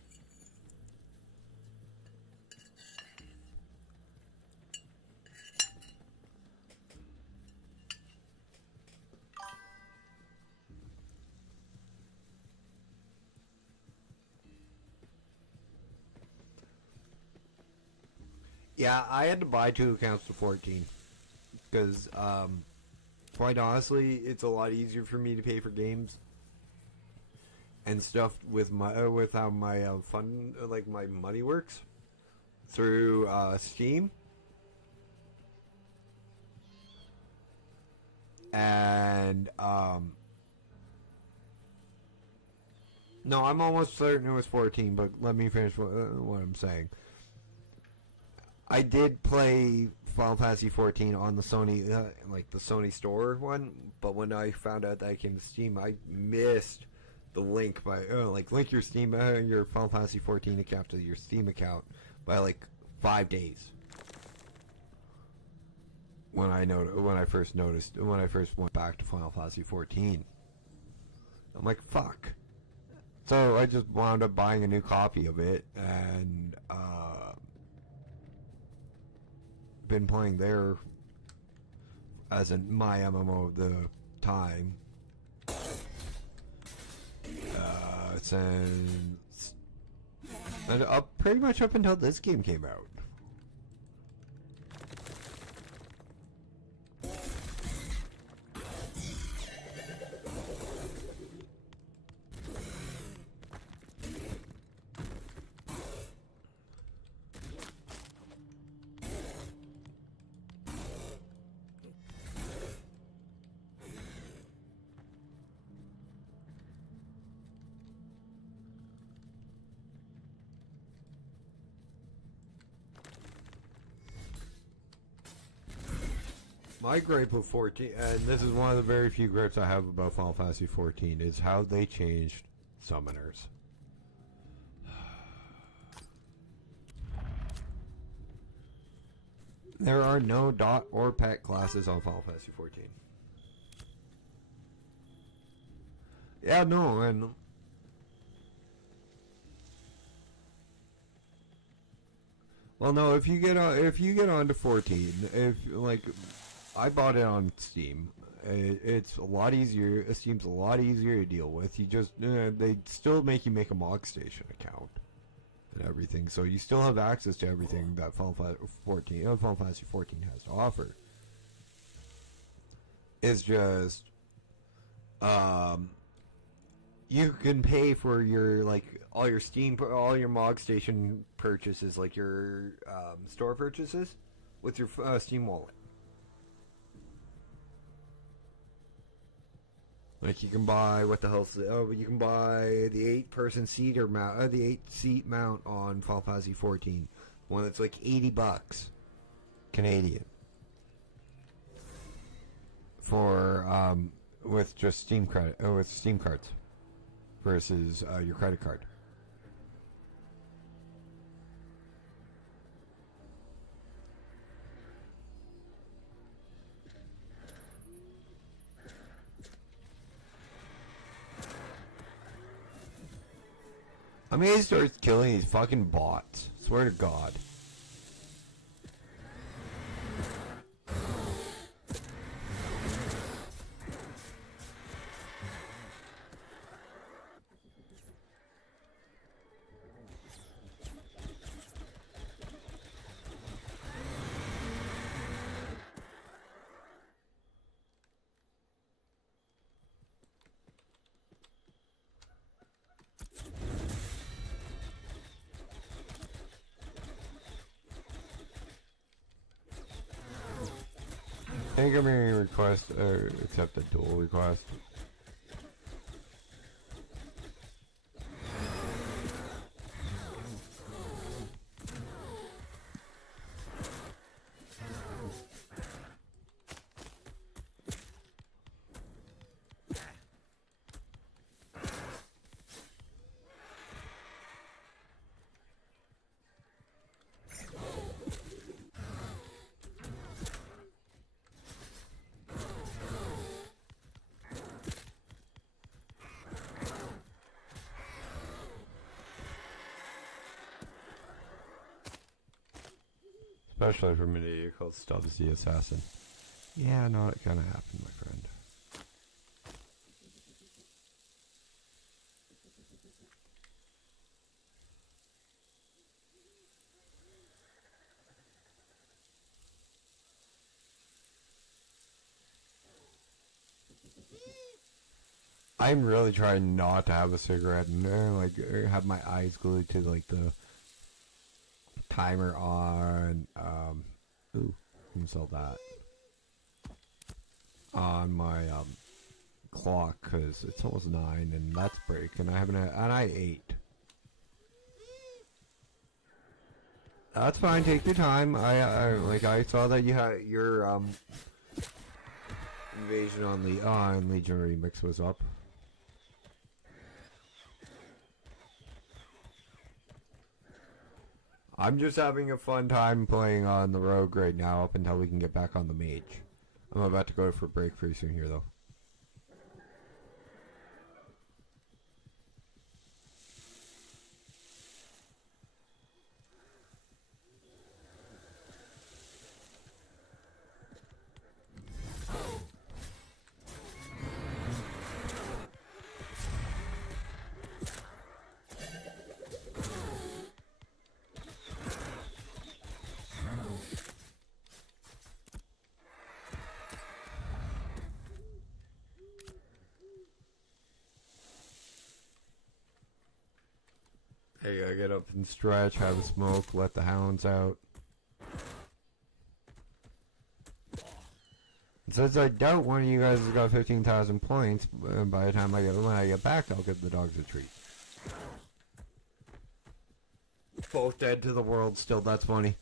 Yeah, I had to buy 2 accounts to 14 because, quite honestly, it's a lot easier for me to pay for games and stuff with my with how my fund, like my money works through Steam, and no, I'm almost certain it was 14, but let me finish what I'm saying. I did play Final Fantasy 14 on the Sony, like the Sony store one, but when I found out that it came to Steam, I missed the link by link your Steam your Final Fantasy 14 account to your Steam account by like 5 days. When I first went back to Final Fantasy 14, I'm like, fuck. So I just wound up buying a new copy of it and been playing there as in my MMO of the time since and pretty much up until this game came out. My gripe with 14, and this is one of the very few gripes I have about Final Fantasy 14, is how they changed summoners. There are no dot or pet classes on Final Fantasy 14. Yeah, no, and well, no. If you get on to 14, if like I bought it on Steam, it's a lot easier. Steam's a lot easier to deal with. You just they still make you make a Mog Station account and everything, so you still have access to everything that Final Fantasy 14 has to offer. It's just you can pay for your all your Mog Station purchases, like your store purchases, with your Steam wallet. Like you can buy you can buy the 8-person seater mount, the 8-seat mount on Final Fantasy 14, one that's like $80 Canadian for with just Steam credit, with Steam cards versus your credit card. I mean, he starts killing these fucking bots. Swear to God. I think I'm going to request, or accept a dual request. Especially from an idiot called Stubbs the Assassin. Yeah, no, it kind of happened, my friend. I'm really trying not to have a cigarette and have my eyes glued to like the timer on. Ooh, sell that on my clock because it's almost 9 and that's break and I haven't had, and I ate. That's fine. Take your time. I saw that you had your invasion on Legion Remix was up. I'm just having a fun time playing on the rogue right now up until we can get back on the mage. I'm about to go for break pretty soon here though. Hey, I get up and stretch, have a smoke, let the hounds out. Since I doubt one of you guys has got 15,000 points, by the time when I get back, I'll give the dogs a treat. Both dead to the world still, that's funny.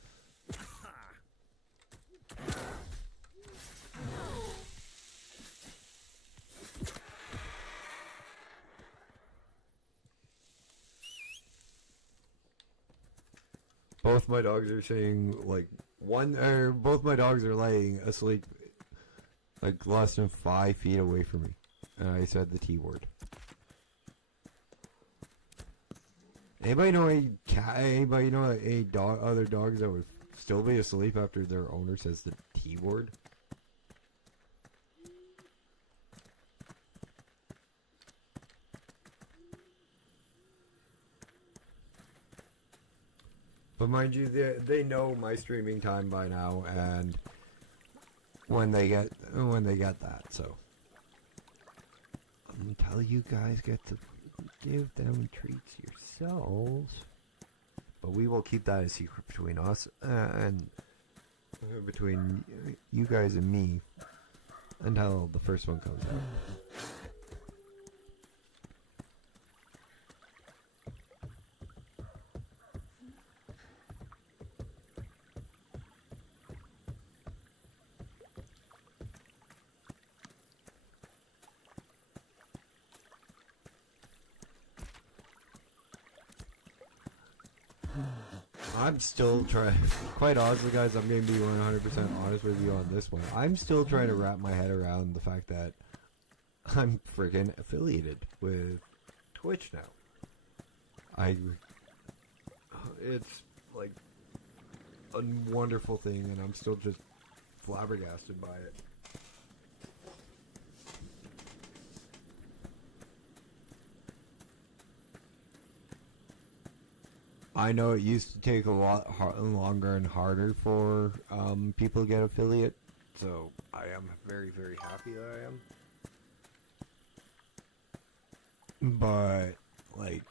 Both my dogs are saying, like, both my dogs are laying asleep, like, less than 5 feet away from me. And I said the T word. Anybody know other dogs that would still be asleep after their owner says the T word? But mind you, they know my streaming time by now, and when they get that, so until you guys get to give them treats yourselves, but we will keep that a secret between us and between you guys and me until the first one comes out. I'm still trying, quite honestly guys, I'm going to be 100% honest with you on this one. I'm still trying to wrap my head around the fact that I'm freaking affiliated with Twitch now. It's like a wonderful thing and I'm still just flabbergasted by it. I know it used to take a lot longer and harder for people to get affiliate, so I am very, very happy that I am. But, like,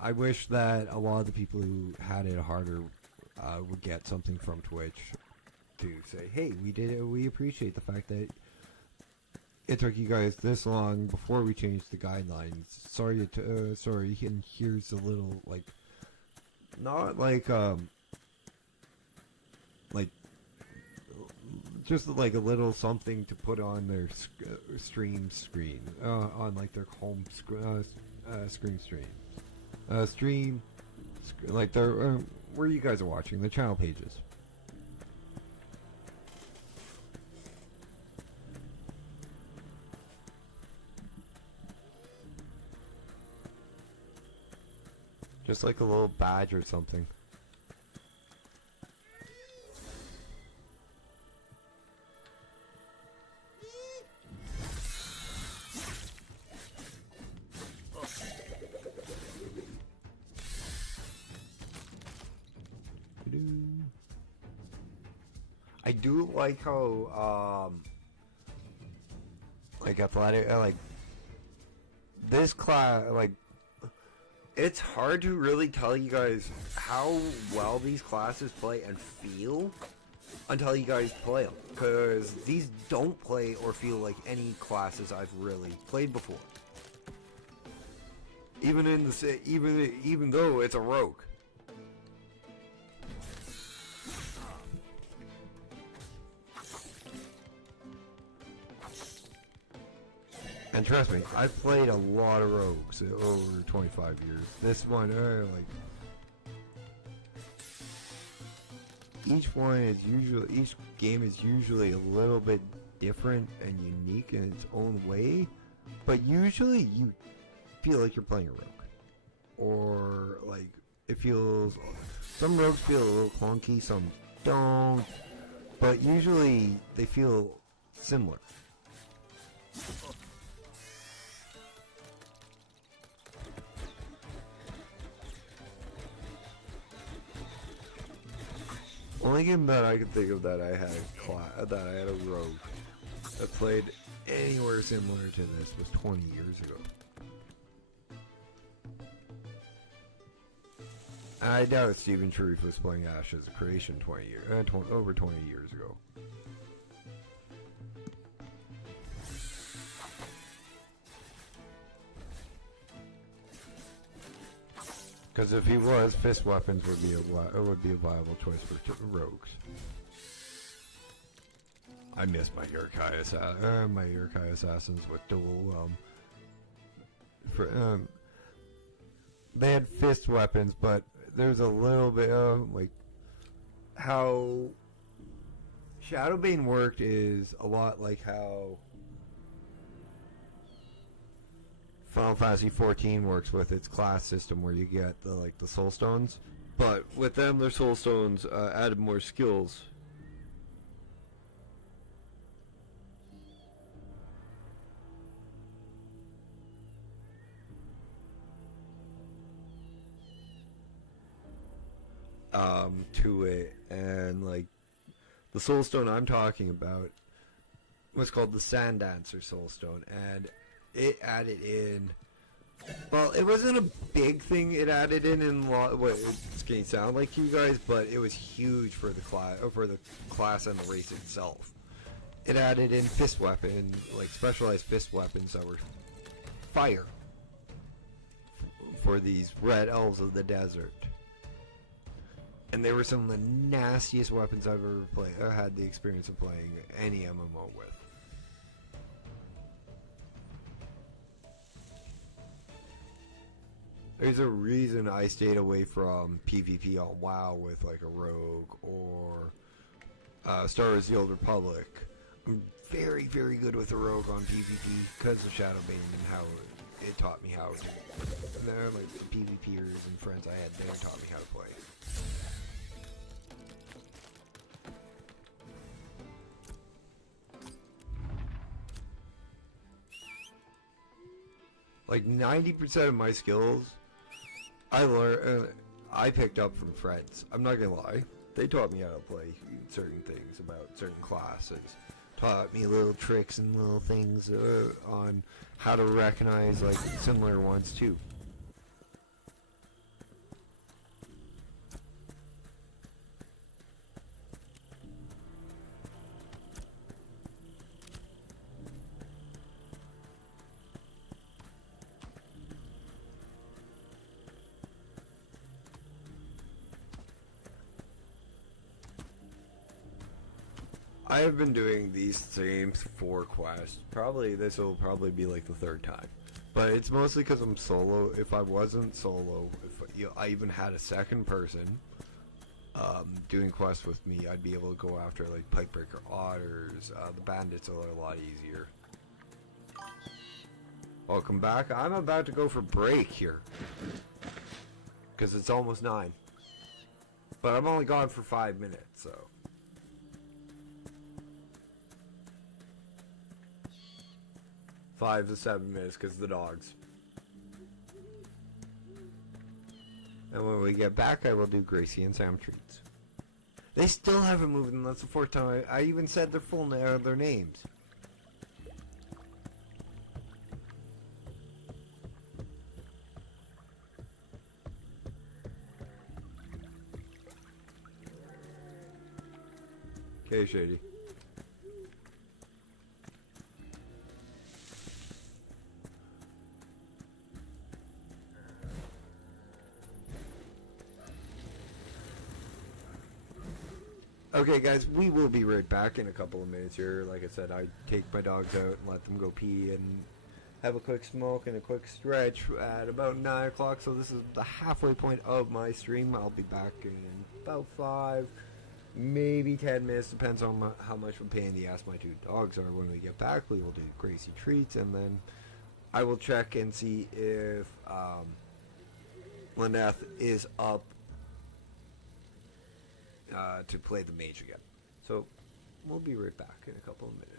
I wish that a lot of the people who had it harder would get something from Twitch to say, hey, we did it, we appreciate the fact that it took you guys this long before we changed the guidelines. Sorry, and here's a little, like, not like, just like a little something to put on their stream screen, on like their home screen stream. Like their, where you guys are watching, the channel pages. Just like a little badge or something. I do like how like athletic, like this class, like it's hard to really tell you guys how well these classes play and feel until you guys play them, because these don't play or feel like any classes I've really played before. Even in the even though it's a rogue. And trust me, I've played a lot of rogues over 25 years. This one, like, each game is usually a little bit different and unique in its own way, but usually you feel like you're playing a rogue. Or, like, it feels, some rogues feel a little clunky, some don't, but usually they feel similar. Only game that I can think of that I had a rogue that played anywhere similar to this was 20 years ago. I doubt Stephen Sharif was playing Ashes of Creation over 20 years ago. Because if he was, fist weapons would be a viable choice for rogues. I miss my Urkai assassins with dual they had fist weapons, but there's a little bit of like how Shadowbane worked is a lot like how Final Fantasy XIV works with its class system, where you get the soul stones, but with them, their soul stones added more skills. To it, and like the soul stone I'm talking about was called the Sand Dancer Soul Stone, and it added in, well, it wasn't a big thing it added in what it's going to sound like to you guys, but it was huge for the class and the race itself. It added in fist weapons, like specialized fist weapons that were fire for these red elves of the desert. And they were some of the nastiest weapons I've ever had the experience of playing any MMO with. There's a reason I stayed away from PvP on WoW with like a rogue or Star Wars The Old Republic. I'm very, very good with a rogue on PvP because of Shadowbane and how it taught me how to. And there, like the PvPers and friends I had there taught me how to play. Like 90% of my skills I picked up from friends. I'm not gonna lie. They taught me how to play certain things about certain classes. Taught me little tricks and little things on how to recognize like similar ones too. I have been doing these same 4 quests. This will probably be like the 3rd time. But it's mostly because I'm solo. If I wasn't solo, if I even had a second person doing quests with me, I'd be able to go after like Pikebreaker Otters. The bandits are a lot easier. Welcome back. I'm about to go for break here. Because it's almost 9. But I'm only gone for 5 minutes, so... 5 to 7 minutes because of the dogs. And when we get back, I will do Gracie and Sam treats. They still haven't moved, and that's the fourth time I even said their their names. Okay, Shady. Okay, guys, we will be right back in a couple of minutes here. Like I said, I take my dogs out and let them go pee and have a quick smoke and a quick stretch at about 9 o'clock. So this is the halfway point of my stream. I'll be back in about 5, maybe 10 minutes. Depends on how much of a pain in the ass my 2 dogs are. When we get back, we will do crazy treats, and then I will check and see if Lyneth is up to play the mage again. So we'll be right back in a couple of minutes.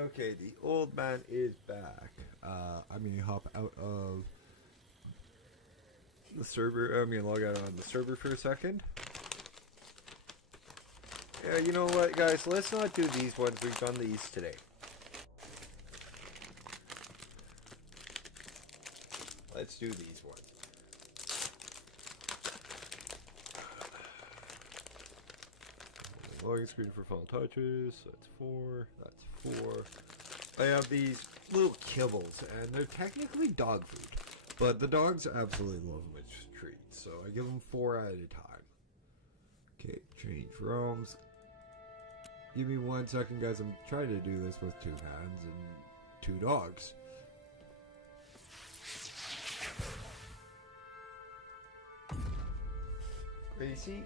Okay, the old man is back. I'm gonna hop out of the server. I'm gonna log out on the server for a second. Yeah, you know what, guys? Let's not do these ones. We've done these today. Let's do these ones. Loading screen for final touches. That's 4. That's 4. I have these little kibbles, and they're technically dog food, but the dogs absolutely love them as treats, so I give them 4 at a time. Okay, change realms. Give me 1 second, guys. I'm trying to do this with 2 hands and 2 dogs. Gracie,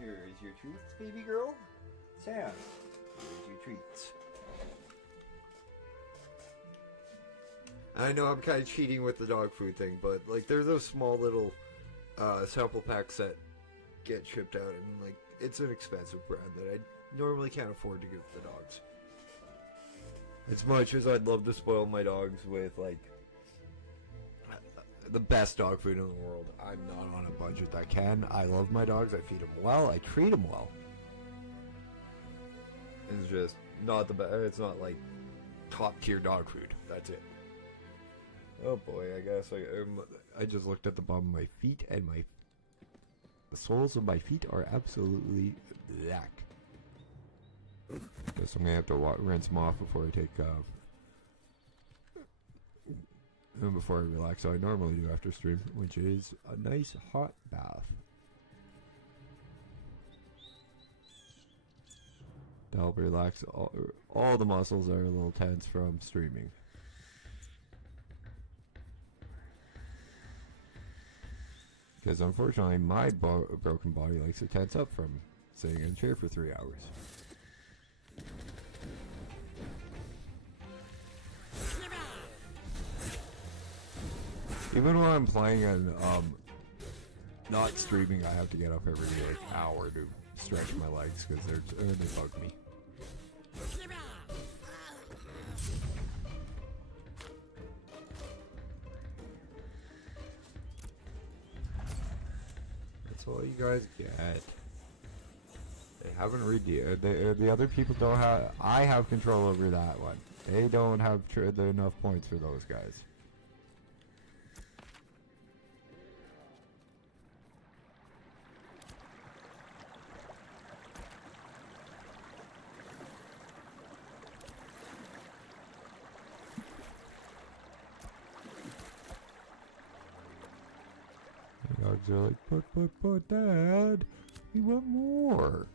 here is your treats, baby girl. Sam, here's your treats. I know I'm kind of cheating with the dog food thing, but like there's those small little sample packs that get shipped out, and like it's an expensive brand that I normally can't afford to give the dogs. As much as I'd love to spoil my dogs with like the best dog food in the world, I'm not on a budget that can. I love my dogs. I feed them well. I treat them well. It's just not the best. It's not like top tier dog food. That's it. Oh boy, I guess I just looked at the bottom of my feet, and the soles of my feet are absolutely black. Guess I'm gonna have to rinse them off before I take before I relax. So I normally do after stream, which is a nice hot bath. To help relax all the muscles that are a little tense from streaming. Because unfortunately, my broken body likes to tense up from sitting in a chair for 3 hours. Even when I'm playing and not streaming, I have to get up every like hour to stretch my legs because they bug me. That's all you guys get. They haven't redeemed. The other people don't have. I have control over that one. They don't have enough points for those guys. Dogs are like, but, Dad, we want more.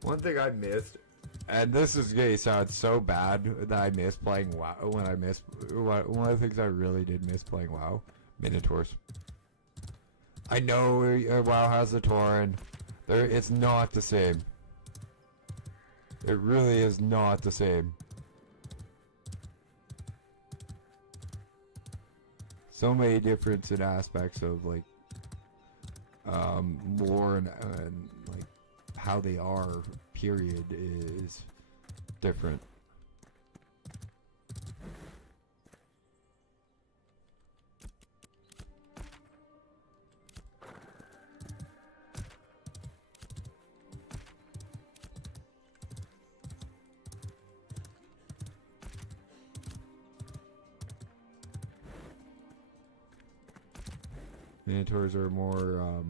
One thing I missed, and this is gonna sound so bad that I miss playing WoW. One of the things I really did miss playing WoW, Minotaurs. I know WoW has the Tauren. It's not the same. It really is not the same. So many different aspects of like lore and like how they are. Period is different. Minotaurs are more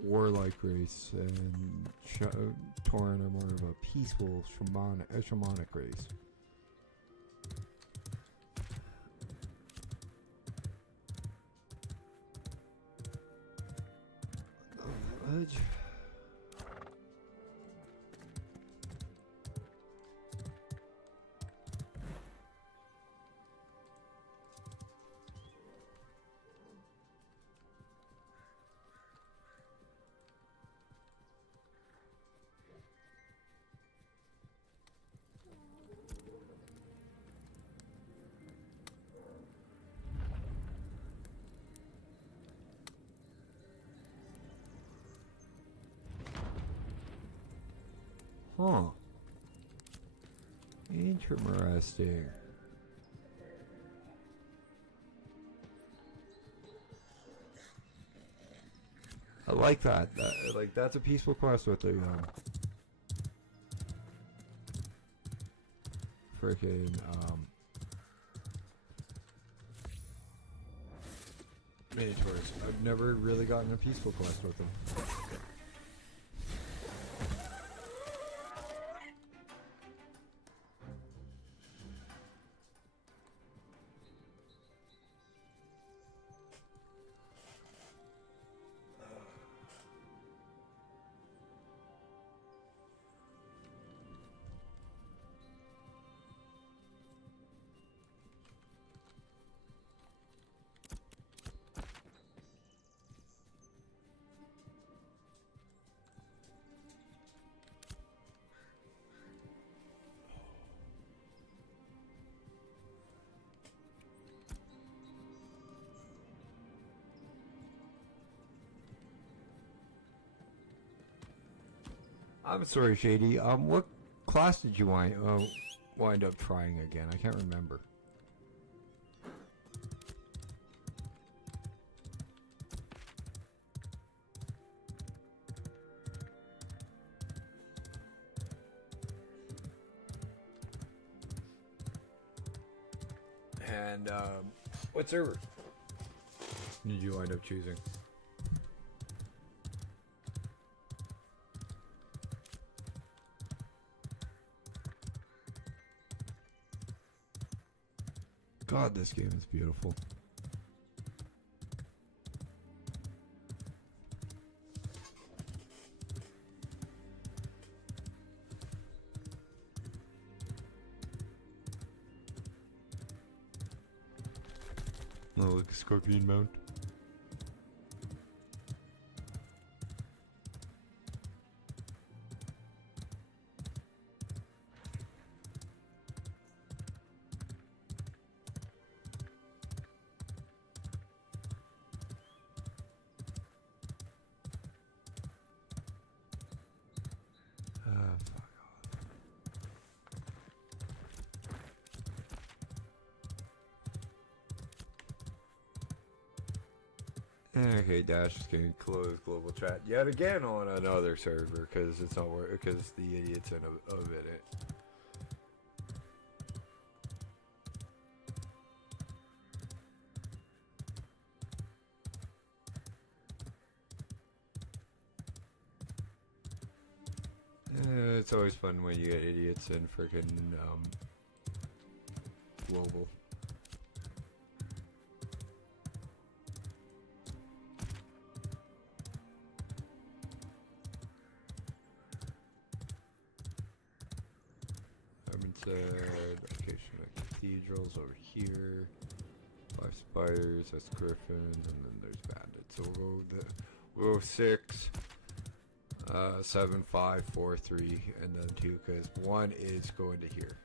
warlike race, and Tauren are more of a peaceful shamanic race. Huh. Interesting. I like that. Like that's a peaceful quest with a freaking Minotaurs. I've never really gotten a peaceful quest with them. I'm sorry, Shady. What class did you wind up trying again? I can't remember. And what server did you wind up choosing? God, this game is beautiful. Oh, look, scorpion mount. Okay, Dash is going to close global chat yet again on another server because it's not working, because the idiot's in of it. It's always fun when you get idiots in freaking global. Location of cathedrals over here. 5 spiders, that's griffins, and then there's bandits. So we'll go 6, 7, 5, 4, 3, and then 2, because 1 is going to here.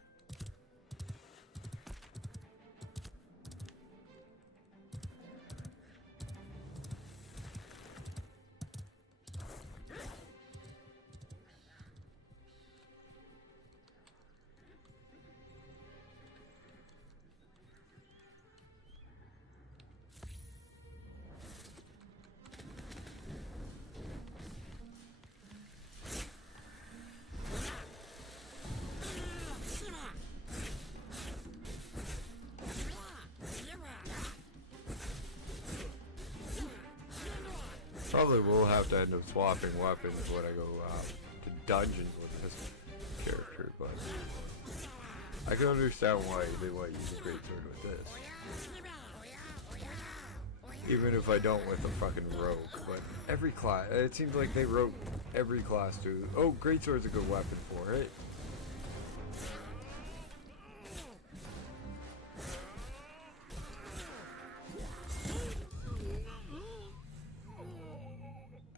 Probably will have to end up swapping weapons when I go to dungeons with this character, but I can understand why they want to use a greatsword with this. Even if I don't with a fucking rogue, but every class, it seems like they wrote every class to, oh, greatsword's a good weapon for it.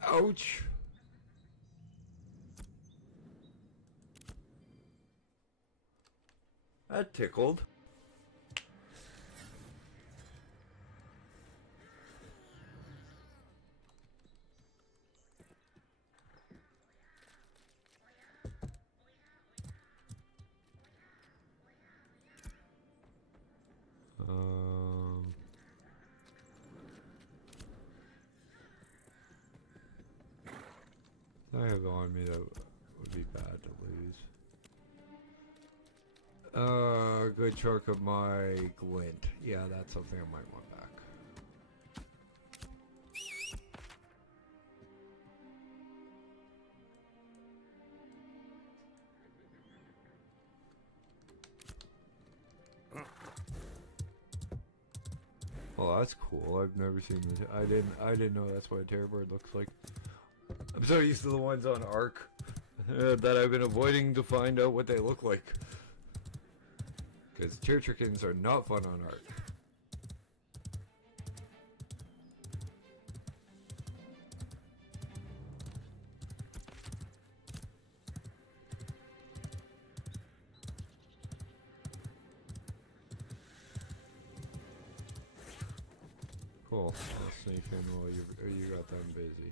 Ouch. That tickled. I have on me that would be bad to lose. Good chunk of my glint. Yeah, that's something I might want back. Well, that's cool. I've never seen this. I didn't know that's what a terror bird looks like. I'm so used to the ones on Arc that I've been avoiding to find out what they look like. Because Chirchikins are not fun on Arc. Cool. I'll sneak in while you got them busy.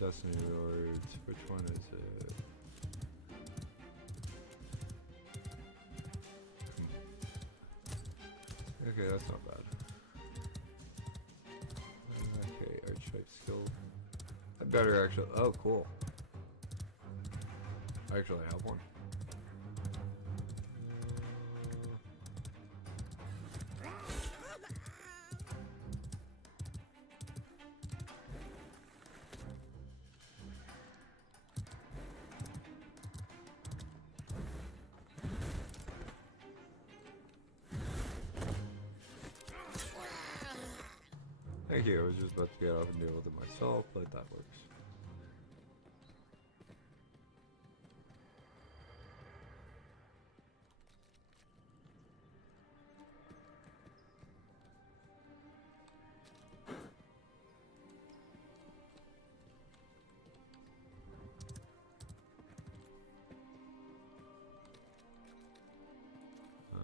Destiny Lords. Which one is it? Okay, that's not bad. Okay, archetype skill. I better actually. Oh, cool. I actually have one. Thank you. I was just about to get off and deal with it myself, but that works.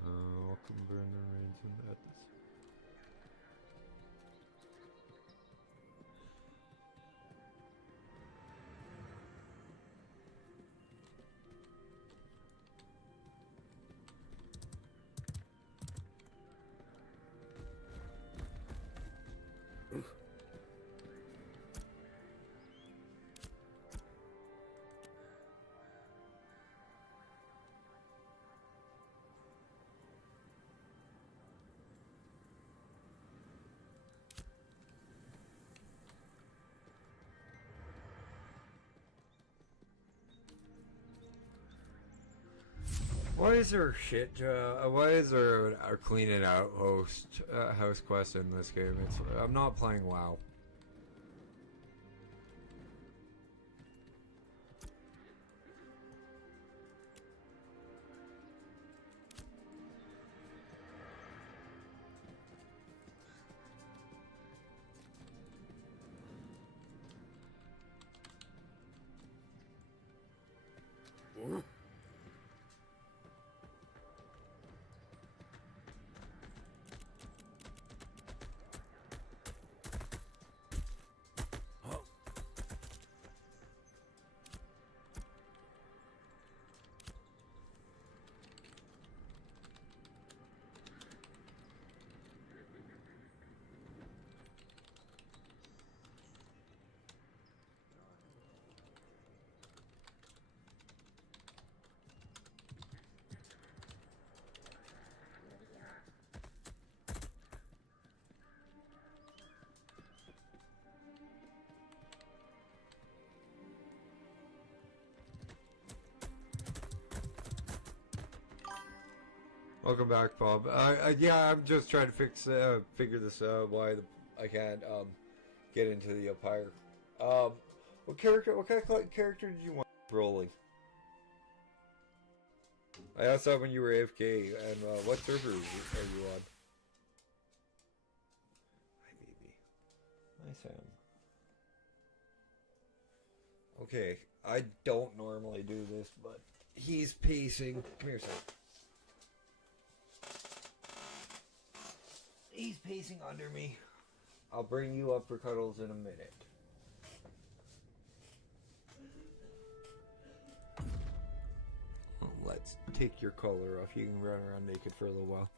Welcome, burn the rains and madness. Why is there shit? Why is there a cleaning out house quest in this game? I'm not playing WoW. Welcome back, Bob. Yeah, I'm just trying to figure this out. Why I can't get into the Empire. What kind of character did you want rolling? I asked that when you were AFK, and what server are you on? Hi, baby. Hi, Sam. Okay, I don't normally do this, but he's pacing. Come here, Sam. He's pacing under me. I'll bring you up for cuddles in a minute. let's take your color off. You can run around naked for a little while.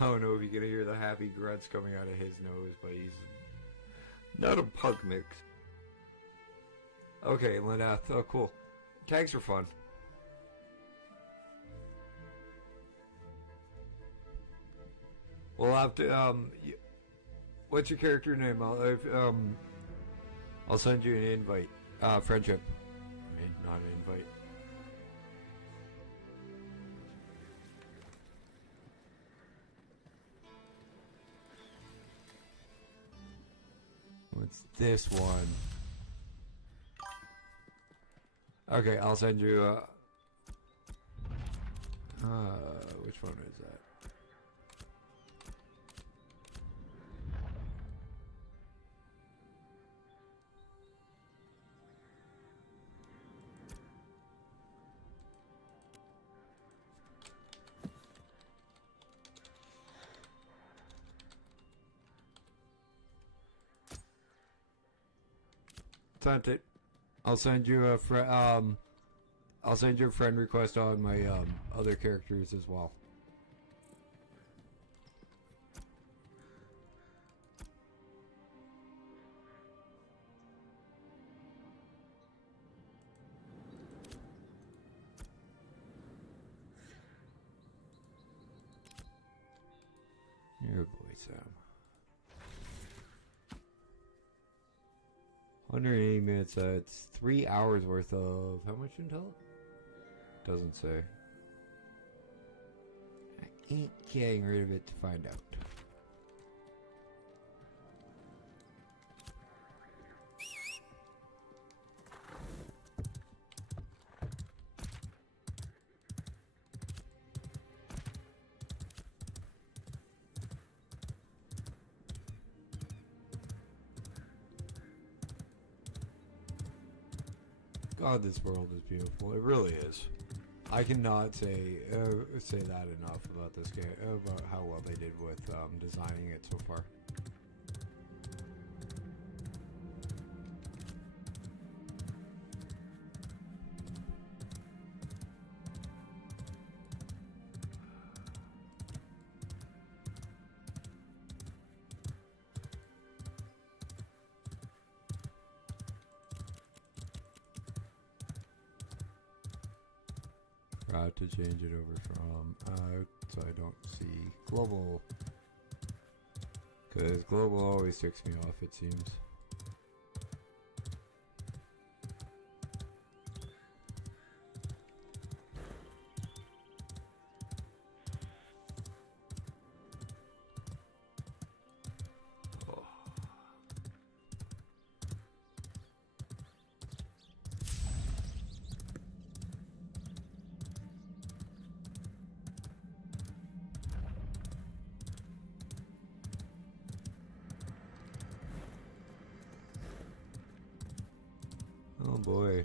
I don't know if you can hear the happy grunts coming out of his nose, but he's not a pug mix. Okay, Lynette. Oh, cool. Tags are fun. We'll have to, what's your character name? I'll send you an invite. Friendship. I mean, not an invite. What's this one? Okay, I'll send you which one is that? Sent it. I'll send you a I'll send you a friend request on my other characters as well. Your boy Sam. 180 minutes, it's 3 hours worth of how much intel? Doesn't say. I ain't getting rid of it to find out. God, this world is beautiful. It really is. I cannot say that enough about this game, about how well they did with designing it so far. To change it over from so I don't see global, because global always ticks me off, it seems. Oh boy.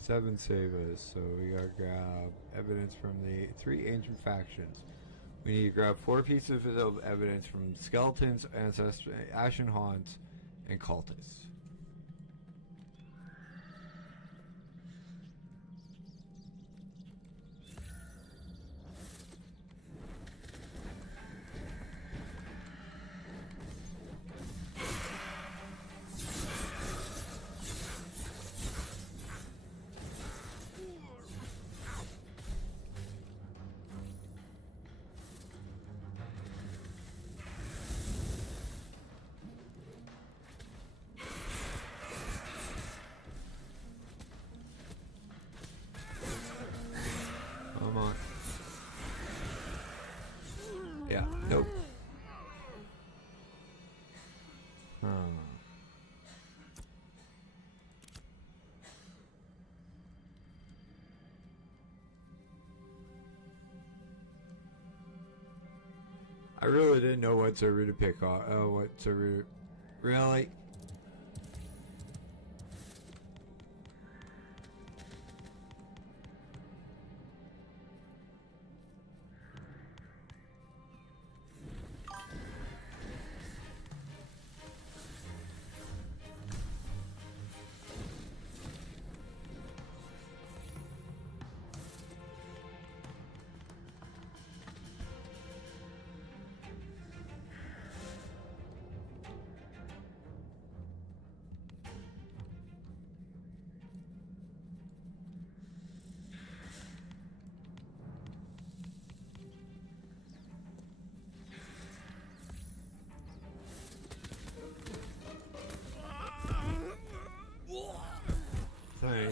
7 save us, so we gotta grab evidence from the 3 ancient factions. We need to grab 4 pieces of evidence from skeletons, ancestors, ashen haunts, and cultists. Yeah, nope. I really didn't know what server to pick on. What server? Really?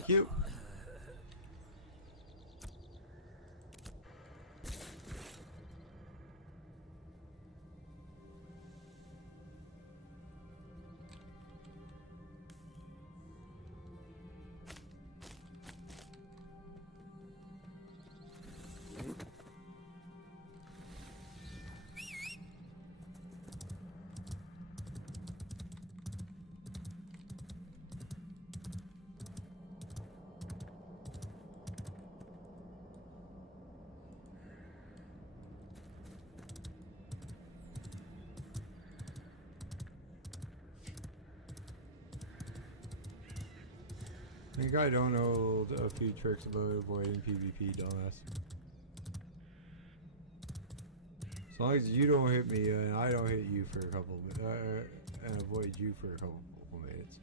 Thank you. I think I don't know a few tricks about avoiding PvP, dumbass. As long as you don't hit me and I don't hit you for a couple and avoid you for a couple minutes.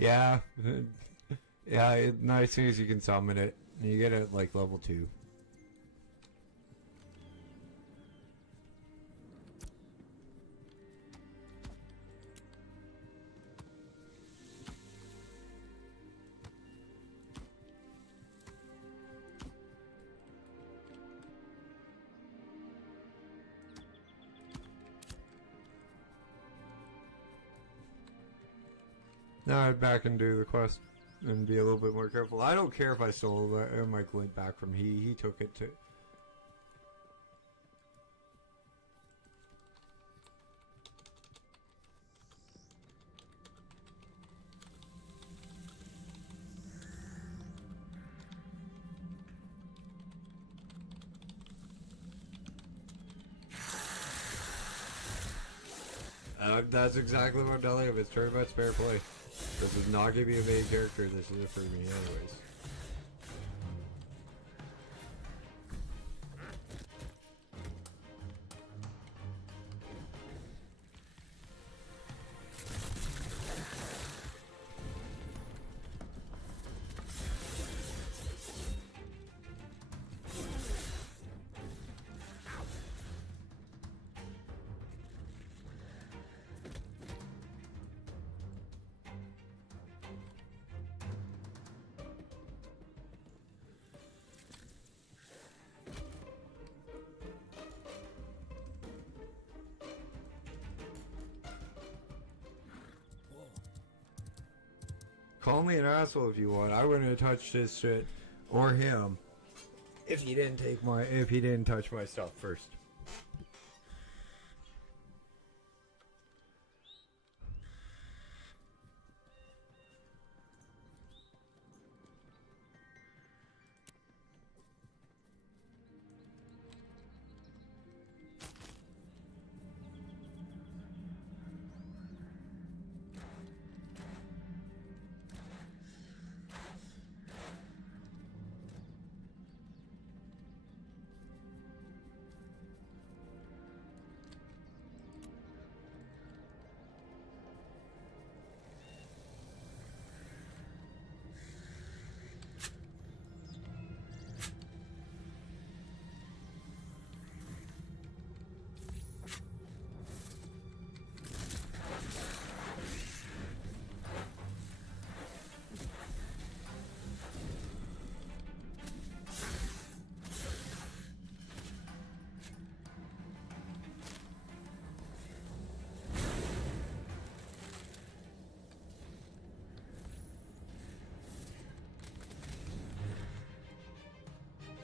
Yeah, yeah. Nice thing is you can summon it. You get it at like level 2. Now I'd back and do the quest and be a little bit more careful. I don't care if I stole my glint back from he took it to. That's exactly what I'm telling him. It's tournament fair play. This is not going to be a main character. This is it for me anyways. Call me an asshole if you want. I wouldn't have touched this shit or him if he didn't touch my stuff first.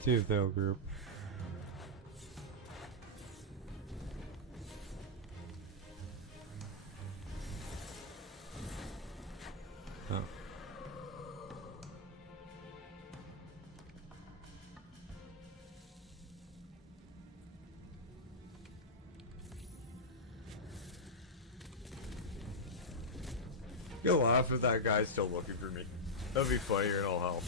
See if they'll group. Oh. You'll laugh if that guy's still looking for me. That'd be funnier and all hell.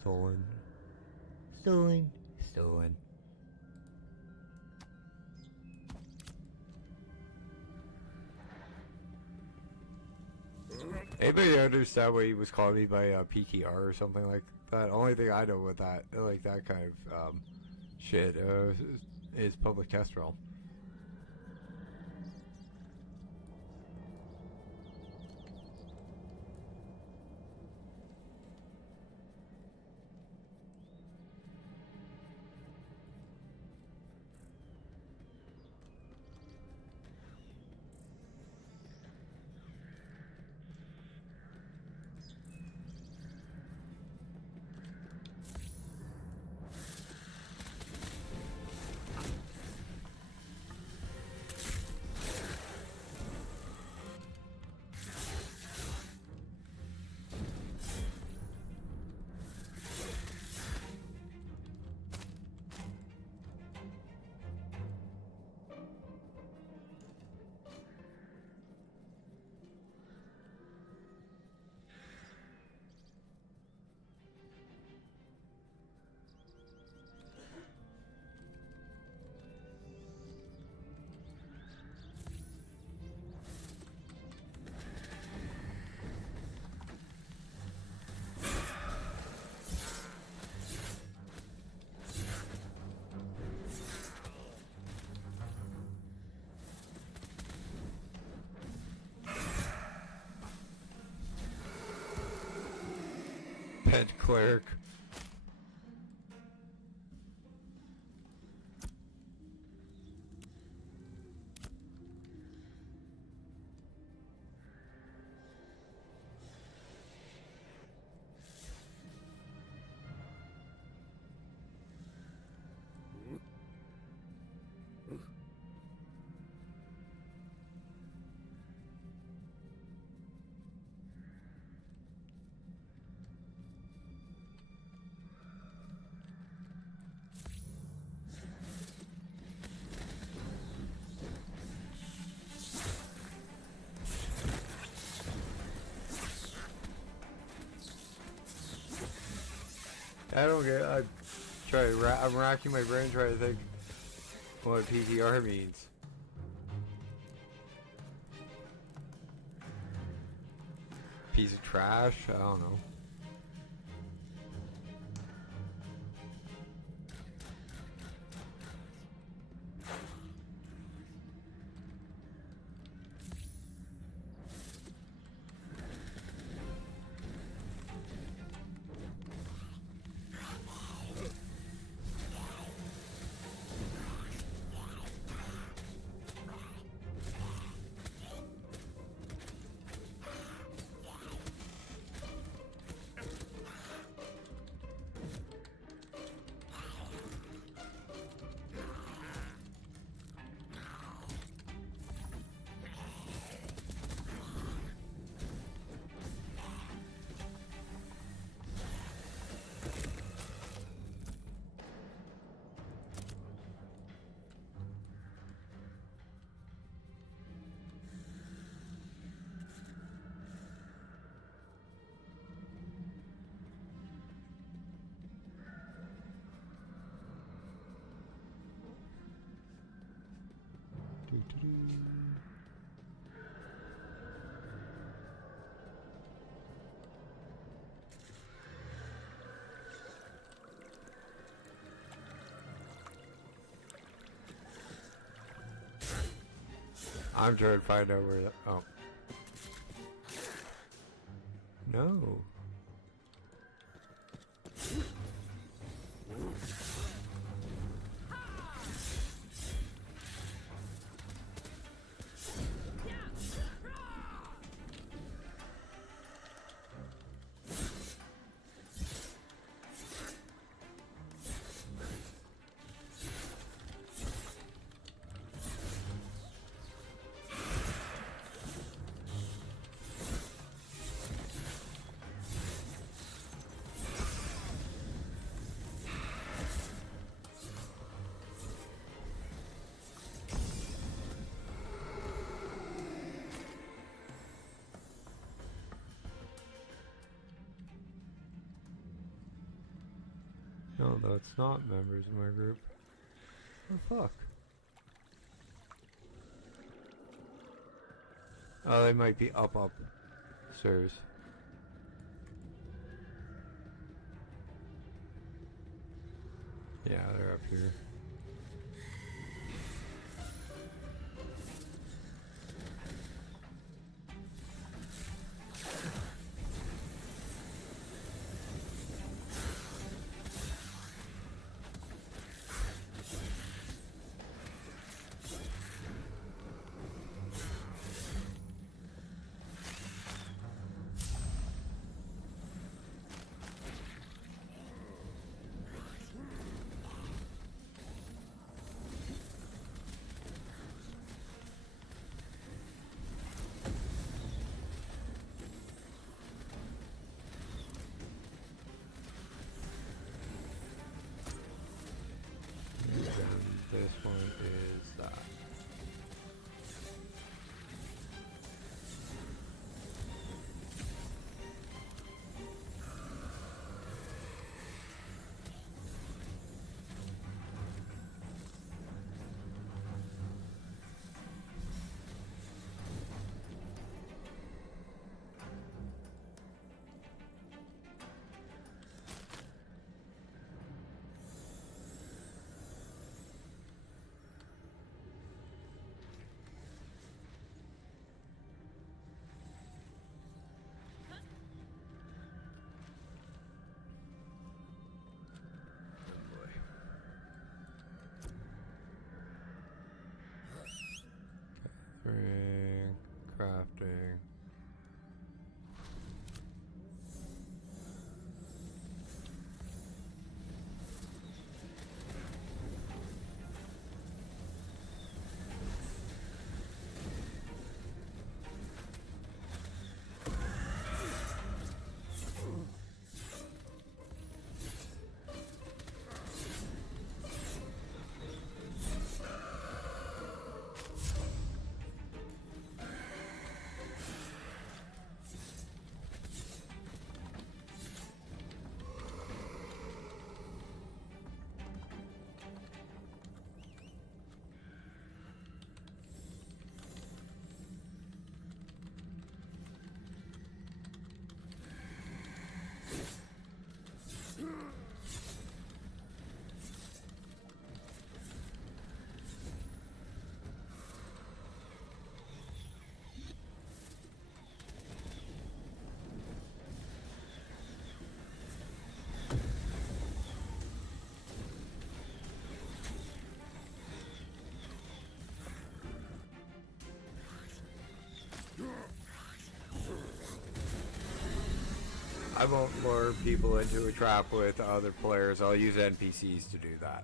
Stolen. Stolen. Stolen. Anybody understand what he was calling me by PTR or something like that? Only thing I know with that, like that kind of shit, is public test realm. Pet cleric. I don't get. I'm racking my brain trying to think what PTR means. Piece of trash? I don't know. I'm trying to find out where that. Oh. No. No, that's not members of my group. Oh, fuck. Oh, they might be up stairs. Yeah, they're up here. This one is that. Crafting. I won't lure people into a trap with other players. I'll use NPCs to do that.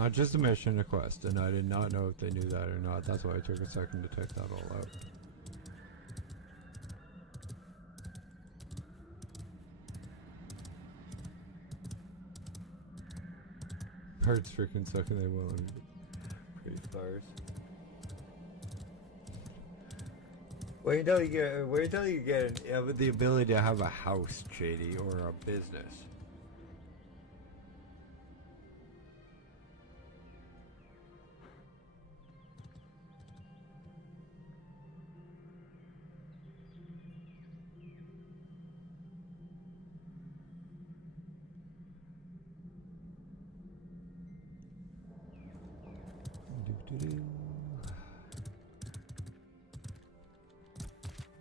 Not just a mission, a quest, and I did not know if they knew that or not. That's why I took a second to check that all out. Hearts freaking suck and they won't. Pretty stars. Wait until you get the ability to have a house, Shady, or a business.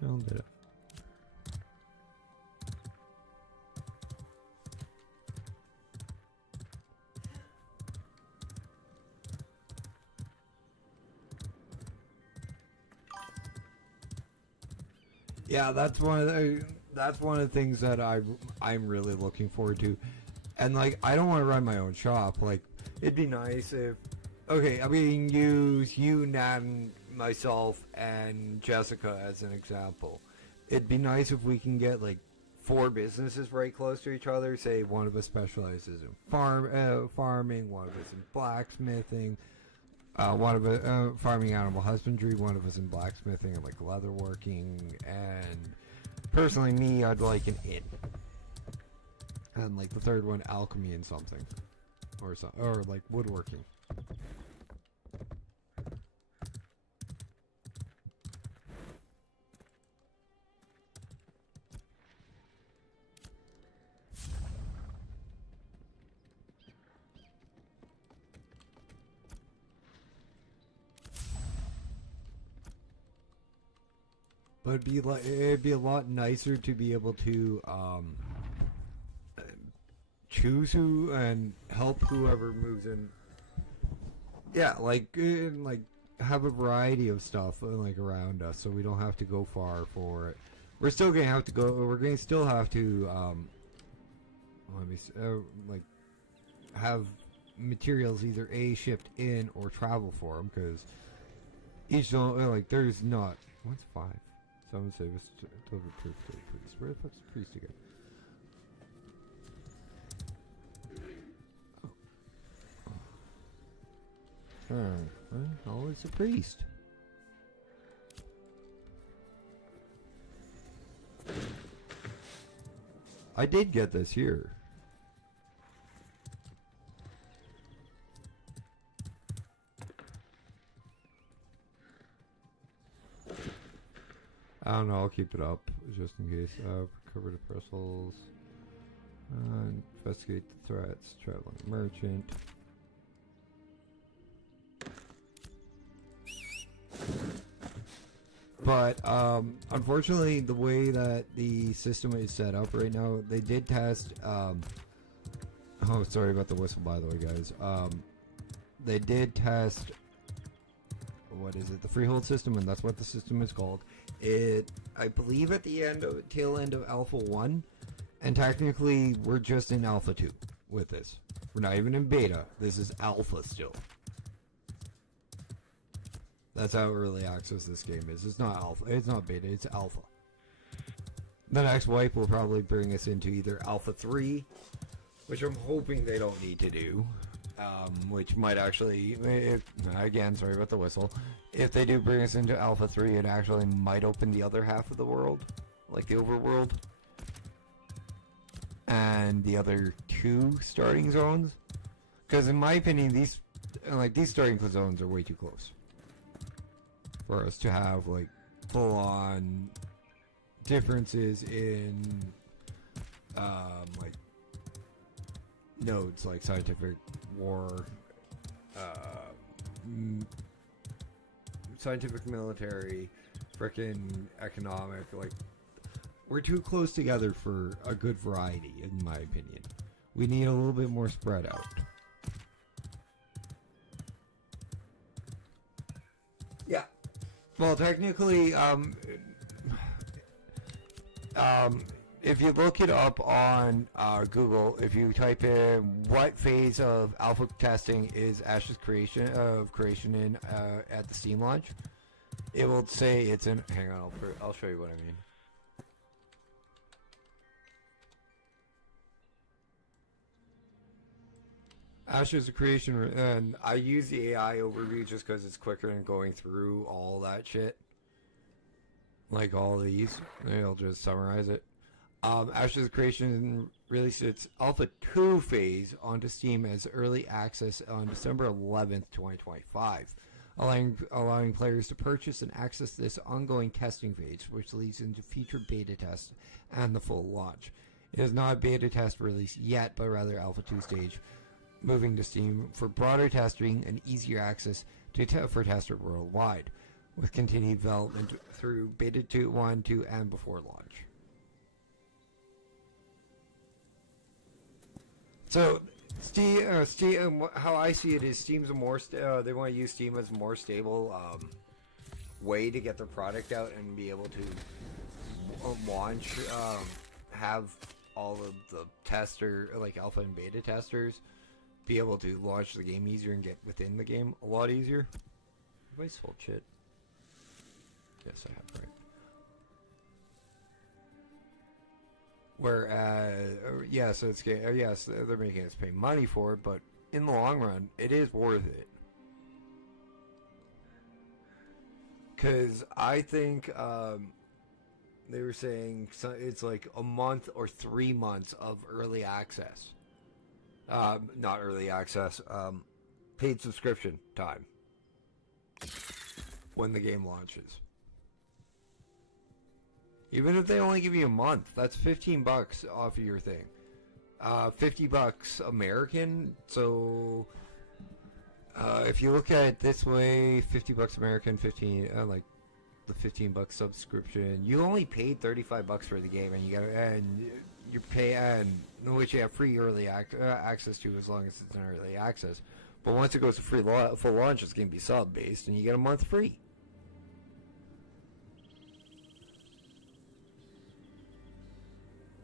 No, did it? Yeah, that's one of the things that I'm really looking forward to. And like, I don't want to run my own shop. Like, it'd be nice if, okay, I mean, use you, Nan, myself, and Jessica as an example. It'd be nice if we can get like 4 businesses right close to each other. Say one of us specializes in farming, one of us in blacksmithing, one of us farming, animal husbandry, one of us in blacksmithing and like leatherworking, and personally me, I'd like an inn, and like the third one, alchemy and something, or like woodworking. But it'd be a lot nicer to be able to choose who and help whoever moves in. Yeah, like have a variety of stuff like around us, so we don't have to go far for it. We're still gonna have to go. We're gonna still have to like have materials either shipped in or travel for them, because each don't like there's not. What's 5? Someone save us deliver proof to the priest. Where the fuck's the priest again? Oh, it's a priest. I did get this here. I don't know, I'll keep it up, just in case. Cover the parcels. Investigate the threats. Traveling merchant. But, unfortunately, the way that the system is set up right now, they did test, oh, sorry about the whistle, by the way, guys. They did test, what is it, the freehold system, and that's what the system is called. I believe at the tail end of Alpha 1, and technically we're just in Alpha 2 with this. We're not even in Beta. This is Alpha still. That's how early access this game is. It's not Alpha. It's not Beta. It's Alpha. The next wipe will probably bring us into either Alpha 3, which I'm hoping they don't need to do. Which might actually, again, sorry about the whistle. If they do bring us into Alpha 3, it actually might open the other half of the world, like the overworld, and the other 2 starting zones. Because in my opinion, these starting zones are way too close for us to have like full-on differences in like nodes, like scientific, war, scientific, military, frickin' economic. Like, we're too close together for a good variety, in my opinion. We need a little bit more spread out. Yeah. Well, technically, if you look it up on Google, if you type in what phase of alpha testing is Ash's creation in at the Steam launch, it will say it's in. Hang on, I'll show you what I mean. Ash's creation, and I use the AI overview just because it's quicker than going through all that shit. Like all these, I'll just summarize it. Ash's creation released its Alpha 2 phase onto Steam as early access on December 11th, 2025, allowing players to purchase and access this ongoing testing phase, which leads into future beta tests and the full launch. It is not a beta test release yet, but rather Alpha 2 stage, moving to Steam for broader testing and easier access for testers worldwide, with continued development through Beta 2, 1, 2, and before launch. So, Steam, how I see it is Steam's a more, they want to use Steam as a more stable way to get their product out and be able to launch, have all of the tester, like alpha and beta testers, be able to launch the game easier and get within the game a lot easier. Have I sold shit? Yes, I have, right. Whereas, yeah, so it's yes, they're making us pay money for it, but in the long run, it is worth it. Because I think they were saying it's like a month or 3 months of early access. Not early access, paid subscription time when the game launches. Even if they only give you a month, that's $15 off of your thing. $50 American, so if you look at it this way, $50 American, 15 like the $15 subscription. You only paid $35 for the game, and you pay, and which you have free early access to as long as it's in early access. But once it goes to full launch, it's going to be sub based, and you get a month free.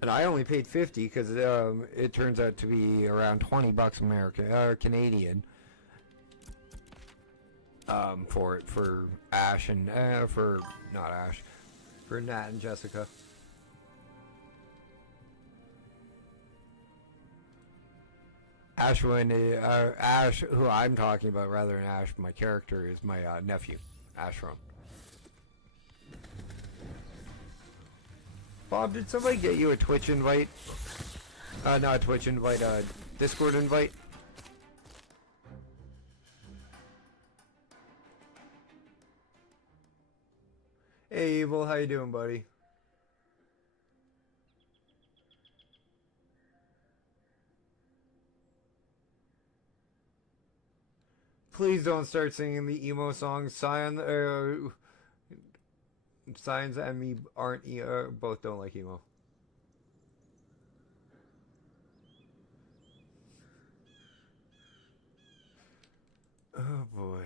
And I only paid $50 because it turns out to be around $20 American or Canadian for Ash and for Nat and Jessica. Ash, who I'm talking about rather than Ash, my character is my nephew, Ashron. Bob, did somebody get you a Twitch invite? Not a Twitch invite, a Discord invite? Hey, Evil, how you doing, buddy? Please don't start singing the emo song. Signs and me aren't both don't like emo. Oh boy.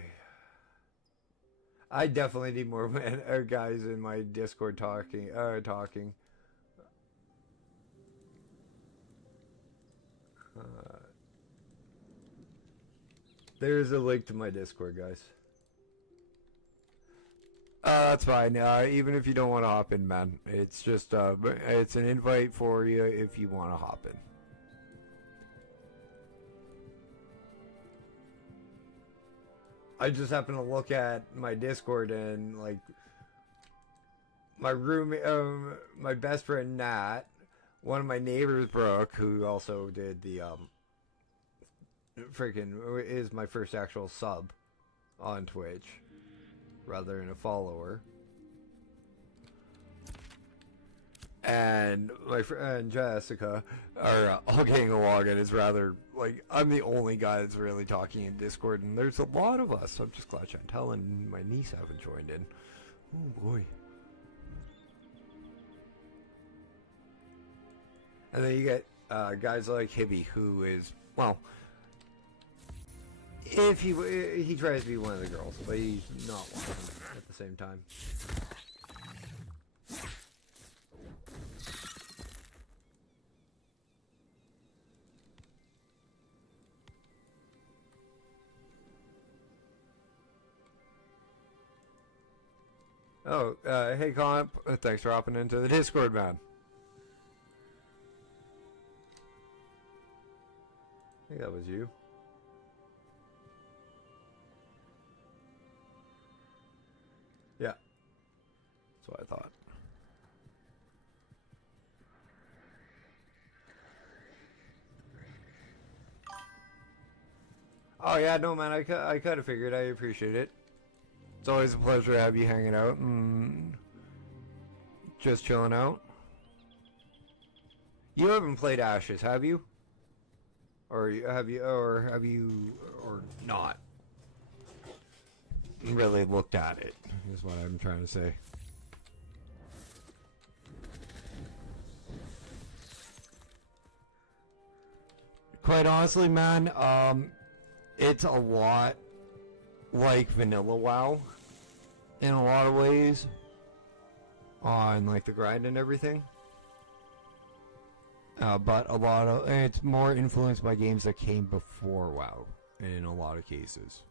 I definitely need more guys in my Discord talking. There's a link to my Discord, guys. That's fine. Even if you don't want to hop in, man, it's just it's an invite for you if you want to hop in. I just happen to look at my Discord and like my roommate, my best friend Nat, one of my neighbors Brooke, who also did the is my first actual sub on Twitch rather than a follower, and my friend Jessica are all getting along, and it's rather like I'm the only guy that's really talking in Discord, and there's a lot of us, so I'm just glad Chantel and my niece haven't joined in. Oh boy. And then you get guys like Hibby, who is, well, if he tries to be one of the girls, but he's not one of them at the same time. Oh, hey Comp, thanks for hopping into the Discord, man. I think that was you. Yeah, that's what I thought. Oh yeah, no man, I kind of figured. I appreciate it. It's always a pleasure to have you hanging out and just chilling out. You haven't played Ashes, have you? Or have you, or not? Really looked at it, is what I'm trying to say. Quite honestly, man, it's a lot like vanilla WoW in a lot of ways on like the grind and everything. But a lot of it's more influenced by games that came before WoW in a lot of cases.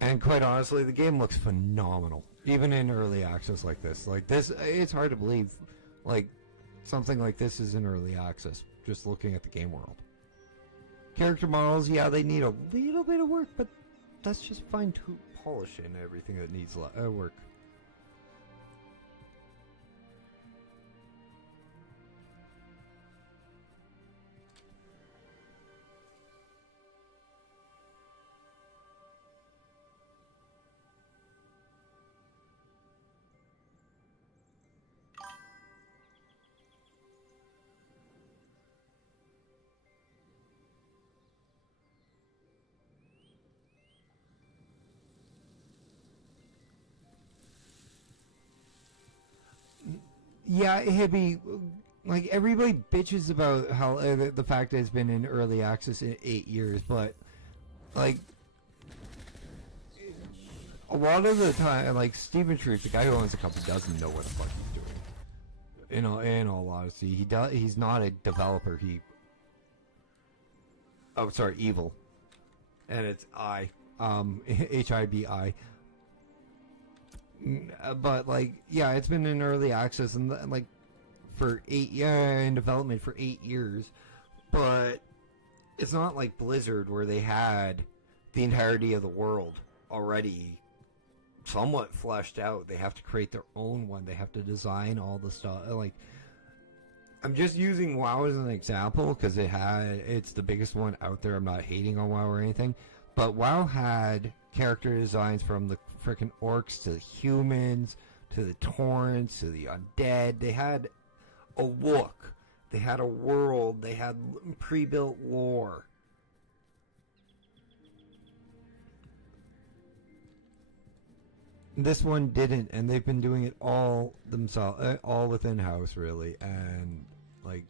And quite honestly, the game looks phenomenal, even in early access like this. Like this, it's hard to believe, like something like this is in early access. Just looking at the game world, character models, yeah, they need a little bit of work, but that's just fine to polish in everything that needs work. Yeah, it'd be like everybody bitches about how the fact that it's been in early access in 8 years, but like a lot of the time, like Steven Truth, the guy who owns the company, doesn't know what the fuck he's doing. You know, in all honesty, he does. He's not a developer. Oh, sorry, evil, and it's HIBI. But like, yeah, it's been in early access and like for 8 in development for 8 years, but it's not like Blizzard where they had the entirety of the world already somewhat fleshed out. They have to create their own one. They have to design all the stuff. Like, I'm just using WoW as an example because it's the biggest one out there. I'm not hating on WoW or anything, but WoW had character designs from the freaking orcs to the humans to the torrents to the undead. They had a look, they had a world, they had pre-built lore. This one didn't, and they've been doing it all themselves, all within house, really. And like,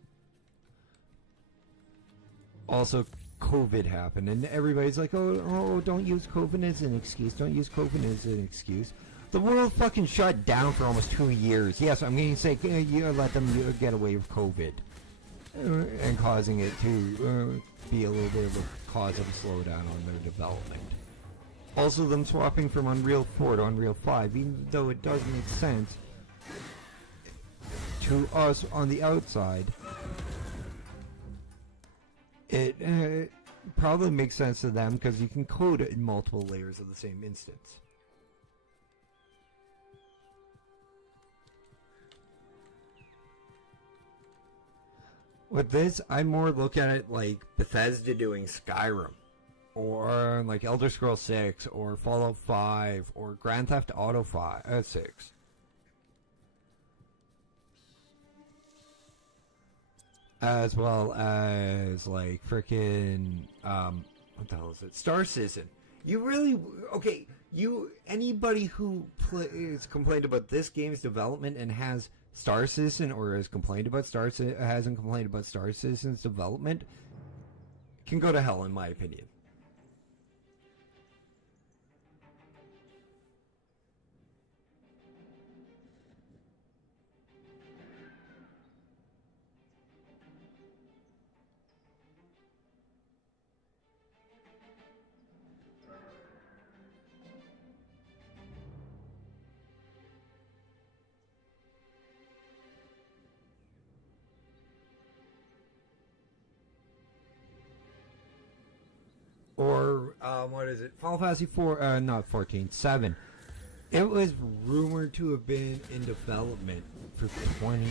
also COVID happened, and everybody's like, oh, don't use COVID as an excuse. Don't use COVID as an excuse. The world fucking shut down for almost 2 years. Yes, I'm going to say you let them get away with COVID and causing it to be a little bit of a cause of a slowdown on their development. Also, them swapping from Unreal 4 to Unreal 5, even though it does make sense to us on the outside, it probably makes sense to them because you can code it in multiple layers of the same instance. With this, I more look at it like Bethesda doing Skyrim, or like Elder Scrolls 6, or Fallout 5, or Grand Theft Auto 6. As well as like freaking what the hell is it? Star Citizen. You really okay? Anybody who has complained about this game's development and has Star Citizen or has complained about hasn't complained about Star Citizen's development can go to hell, in my opinion. Or, what is it? Final Fantasy 4, not 14, 7. It was rumored to have been in development for 20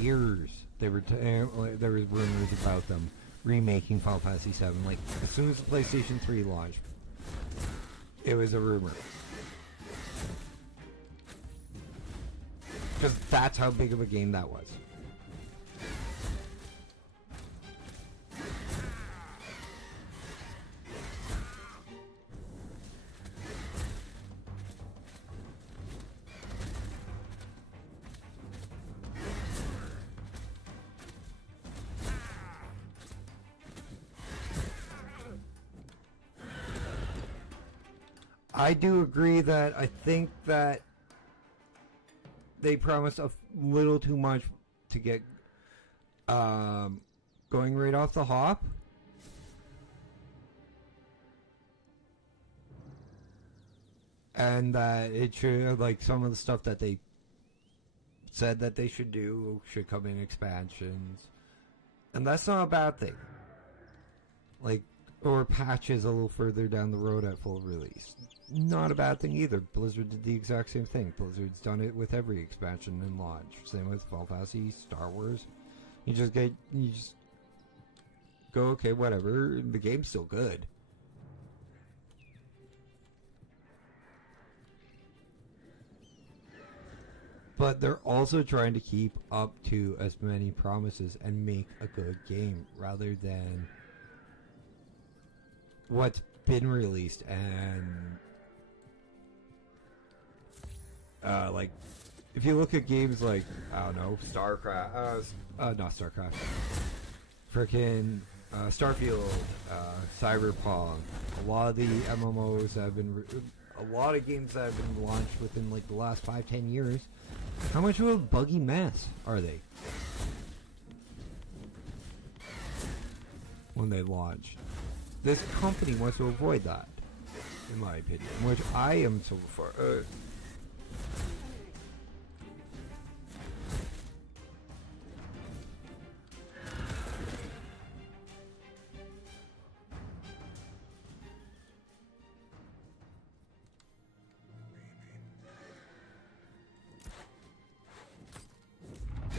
years. There was rumors about them remaking Final Fantasy 7. Like, as soon as the PlayStation 3 launched, it was a rumor. Because that's how big of a game that was. I do agree that I think that they promised a little too much to get going right off the hop. And that it should, like, some of the stuff that they said that they should do should come in expansions. And that's not a bad thing. Like, or patches a little further down the road at full release. Not a bad thing either. Blizzard did the exact same thing. Blizzard's done it with every expansion and launch. Same with Final Fantasy, Star Wars. You just go, okay, whatever. The game's still good. But they're also trying to keep up to as many promises and make a good game rather than what's been released. And like, if you look at games like, I don't know, StarCraft, not StarCraft, frickin' Starfield, Cyberpunk, a lot of the MMOs that have been, a lot of games that have been launched within like the last 5-10 years, how much of a buggy mess are they when they launch? This company wants to avoid that, in my opinion, which I am so far.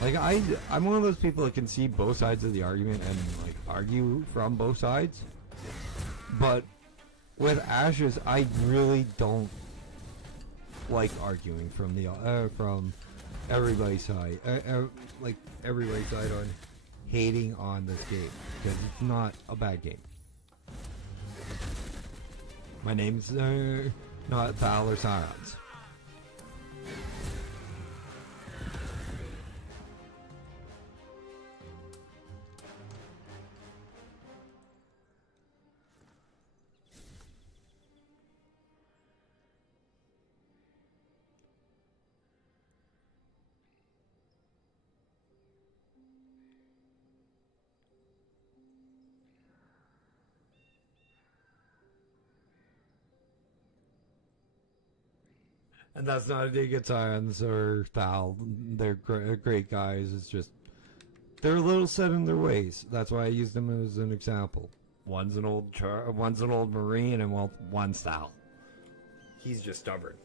Like, I'm one of those people that can see both sides of the argument and, like, argue from both sides. But with Ashes, I really don't like arguing from the from everybody's side. Like, everybody's side on hating on this game, because it's not a bad game. My name's not Val or Science. And that's not a dig at Science or Thal. They're great guys. It's just, they're a little set in their ways. That's why I use them as an example. One's an old Marine, and one's Thal. He's just stubborn.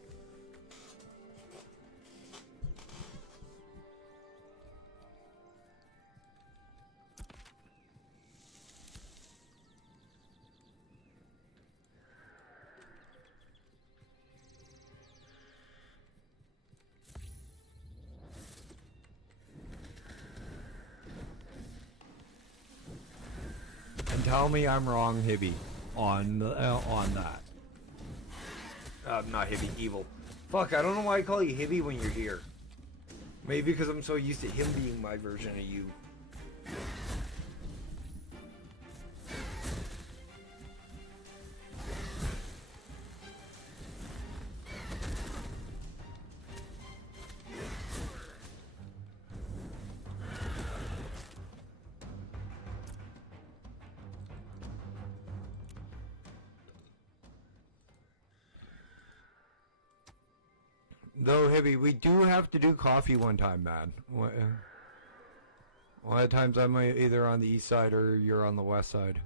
Tell me I'm wrong, Hibby, on that. Not Hibby, Evil. Fuck, I don't know why I call you Hibby when you're here. Maybe because I'm so used to him being my version of you. Though, Hibby, we do have to do coffee one time, man. A lot of times I'm either on the east side or you're on the west side.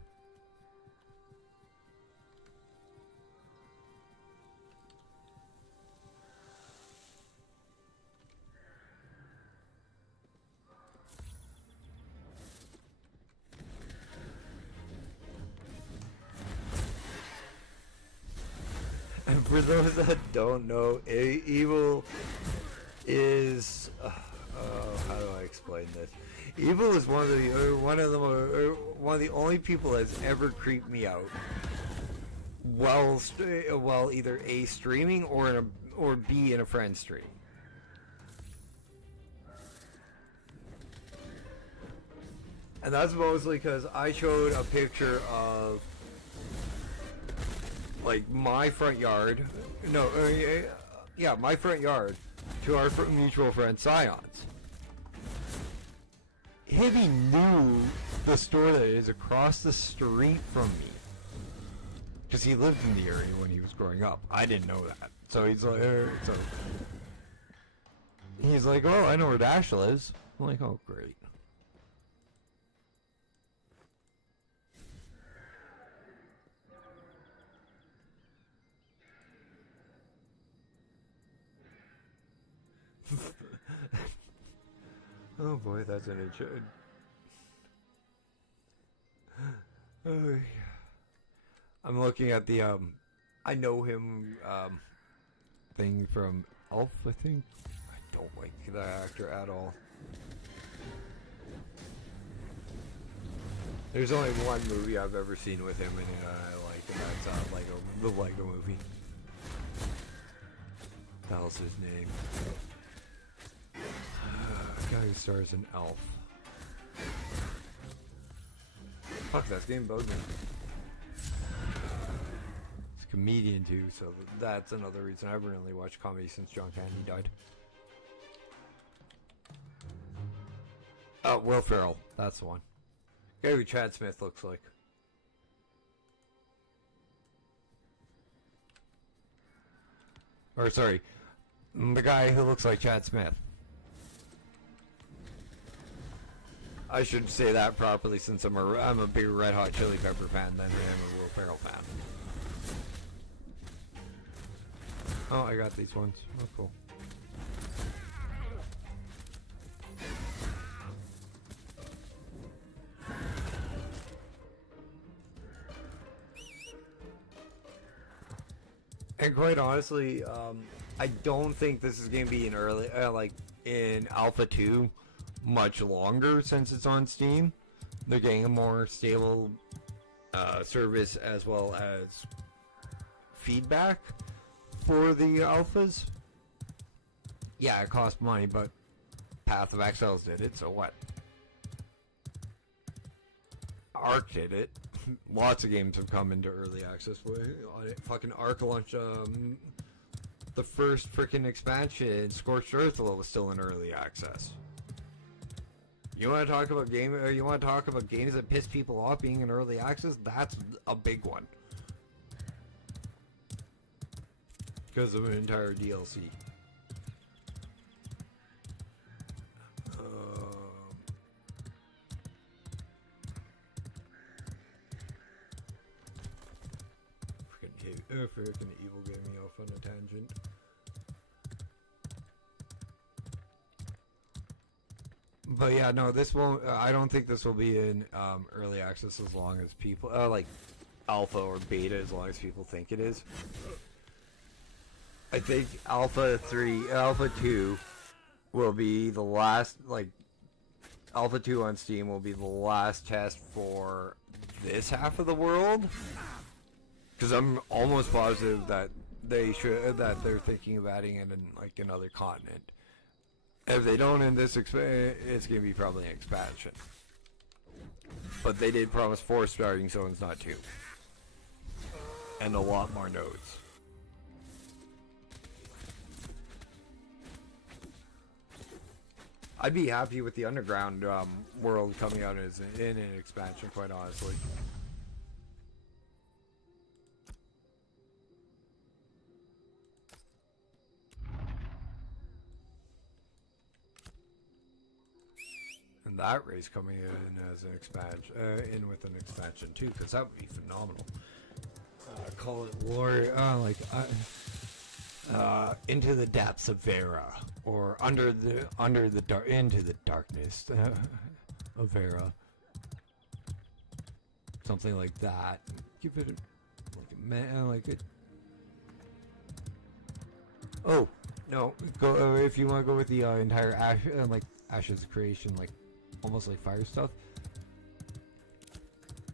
For those that don't know, evil is how do I explain this? Evil is one of the only people that's ever creeped me out. While either A, streaming or B, in a friend stream. And that's mostly because I showed a picture of like my front yard, my front yard, to our mutual friend Scions. Hibby knew the store that is across the street from me, because he lived in the area when he was growing up. I didn't know that, so he's like, oh, I know where Dash lives. I'm like, oh, great. Oh boy, that's an intro. I'm looking at the I know him thing from Elf, I think. I don't like that actor at all. There's only one movie I've ever seen with him in it I like, and that's the Lego movie. What the hell's his name? Guy who stars in Elf. Fuck, that's Game Bowden. He's a comedian too, so that's another reason I haven't really watched comedy since John Candy died. Oh, Will Ferrell. That's the one. Guy who Chad Smith looks like. Or sorry, the guy who looks like Chad Smith. I should say that properly, since I'm a bigger Red Hot Chili Pepper fan than I am a Will Ferrell fan. Oh, I got these ones. Oh, cool. And quite honestly, I don't think this is going to be in early, in Alpha 2 much longer, since it's on Steam. They're getting a more stable service, as well as feedback for the alphas. Yeah, it cost money, but Path of Exiles did it, so what? Arc did it. Lots of games have come into early access. Fucking Arc launched the first freaking expansion, Scorched Earth, was still in early access. You want to talk about games that piss people off being in early access? That's a big one. Because of an entire DLC. Freaking evil getting me off on a tangent. But yeah, no, this won't. I don't think this will be in early access as long as people like alpha or beta, as long as people think it is. I think Alpha 2 will be the last. Alpha 2 on Steam will be the last test for this half of the world. Because I'm almost positive that they're thinking of adding it in another continent. If they don't in this it's gonna be probably an expansion. But they did promise 4 starting zones, not 2, and a lot more nodes. I'd be happy with the underground world coming out as in an expansion, quite honestly. And that race coming in as an expansion, with an expansion too, because that would be phenomenal. Call it Warrior, Into the Depths of Verra, or into the Darkness of Verra, something like that. Give it Oh no, go if you want to go with the entire like Ashes creation, like almost like fire stuff.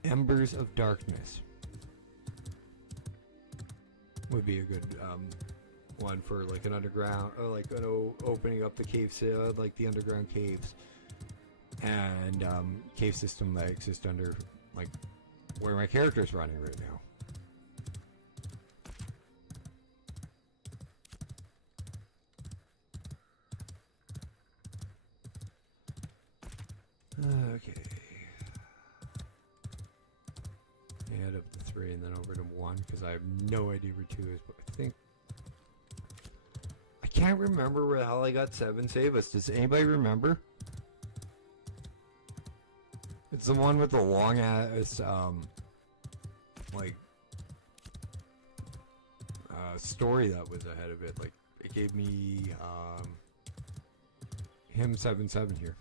Embers of Darkness would be a good one for like an underground, or like opening up the caves, like the underground caves and cave system that exists under like where my character's running right now. Okay. Add up to 3 and then over to 1 because I have no idea where 2 is, but I think I can't remember where the hell I got 7. Save us. Does anybody remember? It's the one with the long ass like story that was ahead of it. Like it gave me him 7-7 here.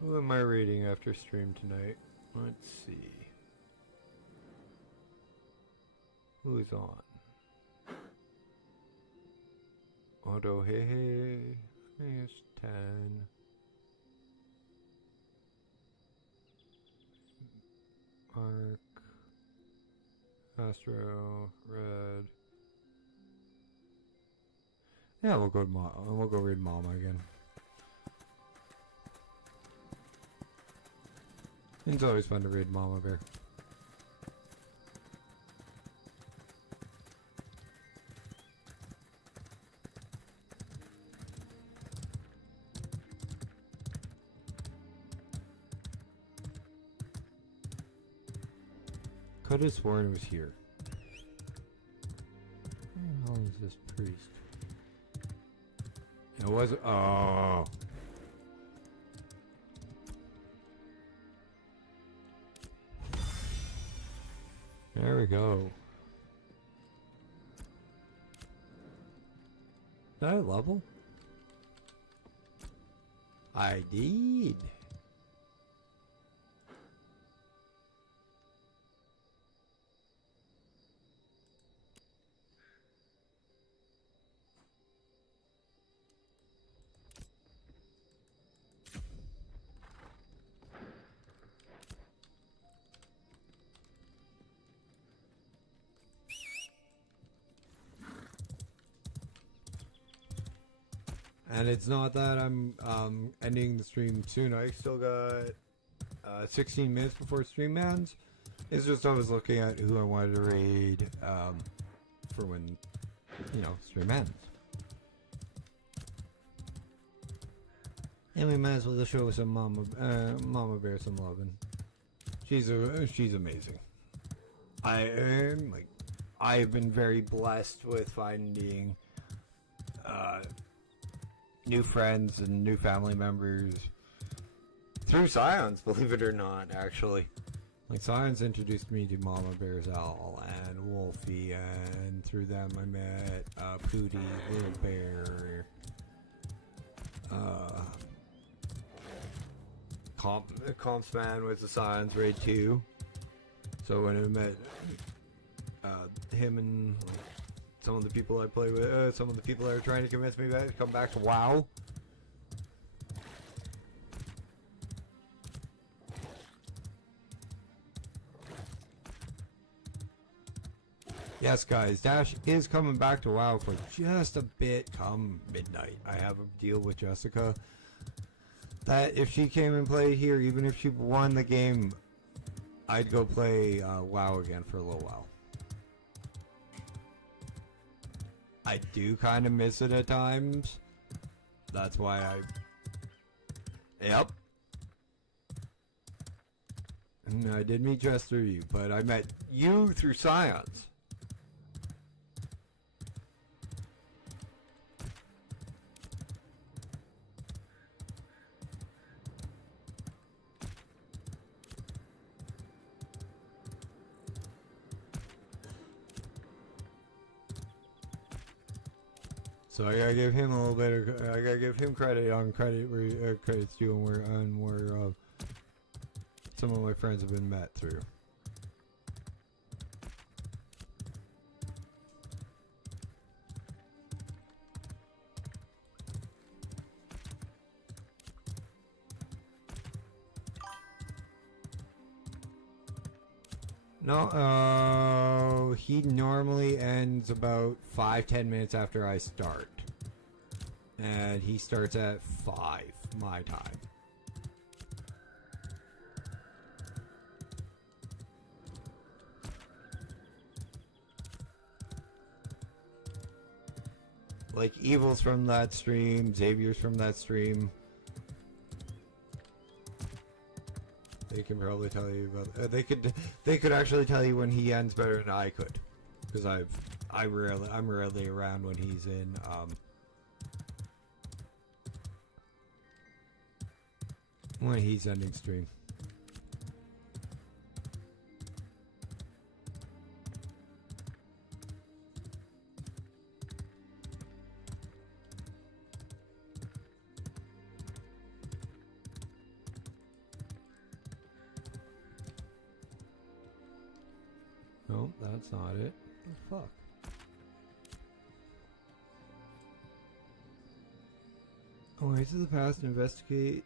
Who am I rating after stream tonight? Let's see. Who's on? Auto hey. I think it's 10. Arc. Astro. Red. Yeah, we'll go to we'll go read Mama again. It's always fun to read Mama Bear. Could have sworn it was here. Who the hell is this priest? It was. Oh. There we go. Did I level? I did. And it's not that I'm ending the stream soon. I still got 16 minutes before stream ends. It's just I was looking at who I wanted to raid for when, you know, stream ends. And we might as well show some Mama Bear some loving. She's amazing. I've been very blessed with finding new friends and new family members through Scions, believe it or not, actually. Like, Scions introduced me to Mama Bear's Owl and Wolfie, and through them I met Pootie, Little Bear, Compsman was the Scions raid too. So when I met him and some of the people I play with, some of the people that are trying to convince me to come back to WoW. Yes, guys, Dash is coming back to WoW for just a bit come midnight. I have a deal with Jessica that if she came and played here, even if she won the game, I'd go play WoW again for a little while. I do kind of miss it at times. That's why Yep. And I did meet Jess through you, but I met you through Scions. So I gotta give him a little bit of, I gotta give him credit on credit's due on where some of my friends have been met through. No, he normally ends about 5-10 minutes after I start. And he starts at 5 my time. Like Evil's from that stream, Xavier's from that stream. They can probably tell you about. They could actually tell you when he ends better than I could, because I'm rarely around when he's in. When he's ending stream. No, that's not it. What the fuck? Oh, wait to the past and investigate.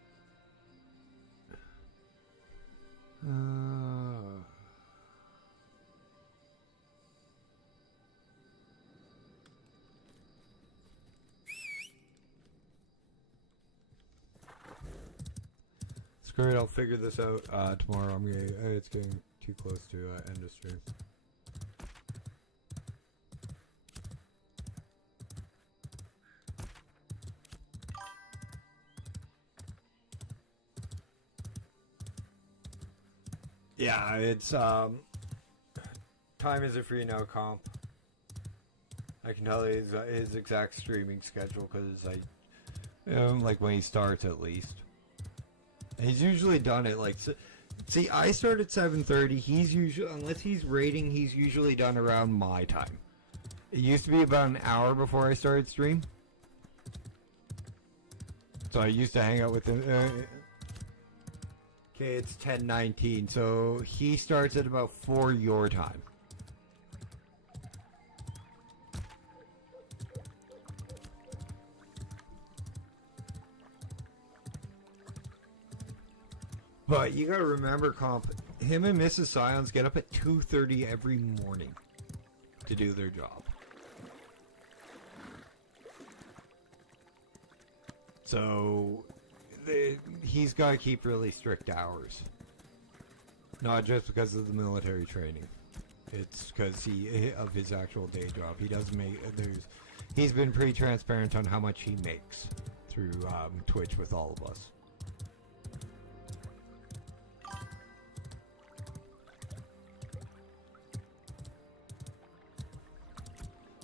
Screw it, I'll figure this out tomorrow. It's getting too close to end of stream. Yeah, it's time isn't free now, comp. I can tell you his exact streaming schedule because like when he starts at least. He's usually done it like. See, I start at 7:30. He's usually, unless he's raiding, he's usually done around my time. It used to be about an hour before I started stream. So I used to hang out with him. Okay, it's 10:19, so he starts at about 4 your time. But you gotta remember, comp, him and Mrs. Scions get up at 2:30 every morning to do their job. So he's got to keep really strict hours. Not just because of the military training. It's because of his actual day job. He doesn't make. He's been pretty transparent on how much he makes through Twitch with all of us.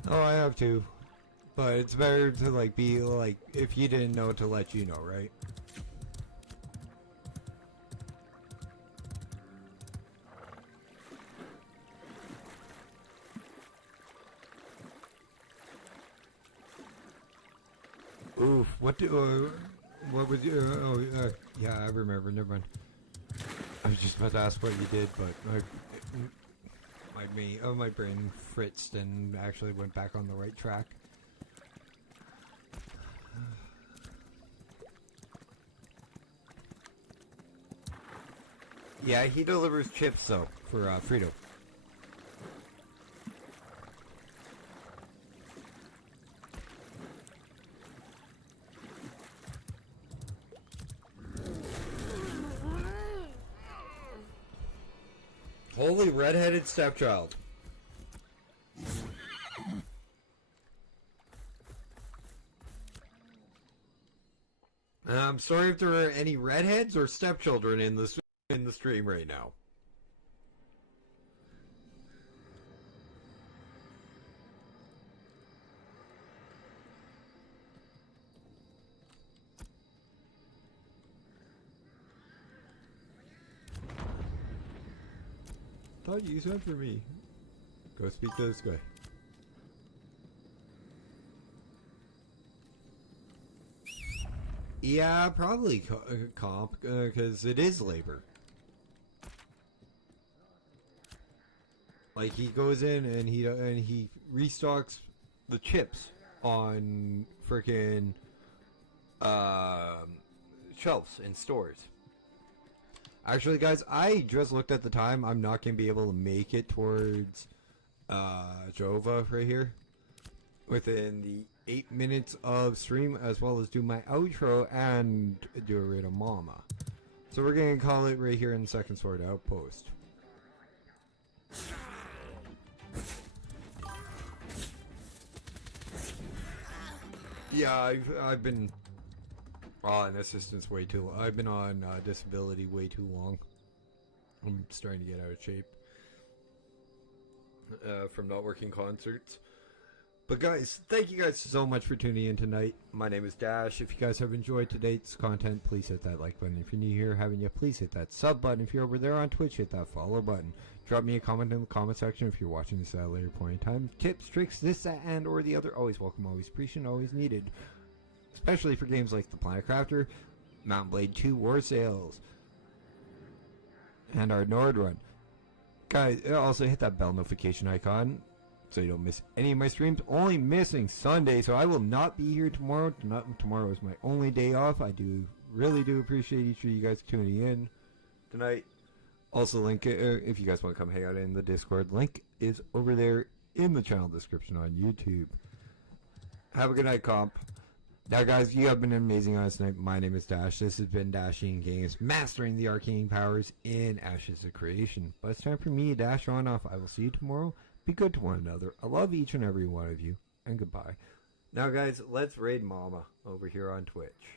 Oh, I have to. But it's better to be if you didn't know, to let you know, right? Oof, what would you, yeah, I remember, never mind. I was just about to ask what you did, but my brain fritzed and actually went back on the right track. Yeah, he delivers chips though for Frito. Holy red-headed stepchild. I'm sorry if there are any redheads or stepchildren in the stream right now. Thought you sent for me. Go speak to this guy. Yeah, probably comp, because it is labor. Like, he goes in and he restocks the chips on frickin' shelves in stores. Actually, guys, I just looked at the time. I'm not going to be able to make it towards Jova right here within the 8 minutes of stream, as well as do my outro and do a raid of Mama. So we're going to call it right here in the Second Sword Outpost. Yeah, I've been on assistance way too long. I've been on disability way too long. I'm starting to get out of shape from not working concerts. But guys, thank you guys so much for tuning in tonight. My name is Dash. If you guys have enjoyed today's content, please hit that like button. If you're new here, haven't you, please hit that sub button. If you're over there on Twitch, hit that follow button. Drop me a comment in the comment section if you're watching this at a later point in time. Tips, tricks, this, that, and or the other. Always welcome, always appreciated, always needed. Especially for games like the Planet Crafter, Mount Blade 2 War Sales, and our Nord run. Guys, also hit that bell notification icon so you don't miss any of my streams. Only missing Sunday, so I will not be here tomorrow. Tomorrow is my only day off. I really do appreciate each of you guys tuning in tonight. Also, link if you guys want to come hang out in the Discord, link is over there in the channel description on YouTube. Have a good night, comp. Now, guys, you have been amazing on us tonight. My name is Dash. This has been Dashing Games, mastering the arcane powers in Ashes of Creation. But it's time for me to dash on off. I will see you tomorrow. Be good to one another. I love each and every one of you. And goodbye. Now, guys, let's raid Mama over here on Twitch.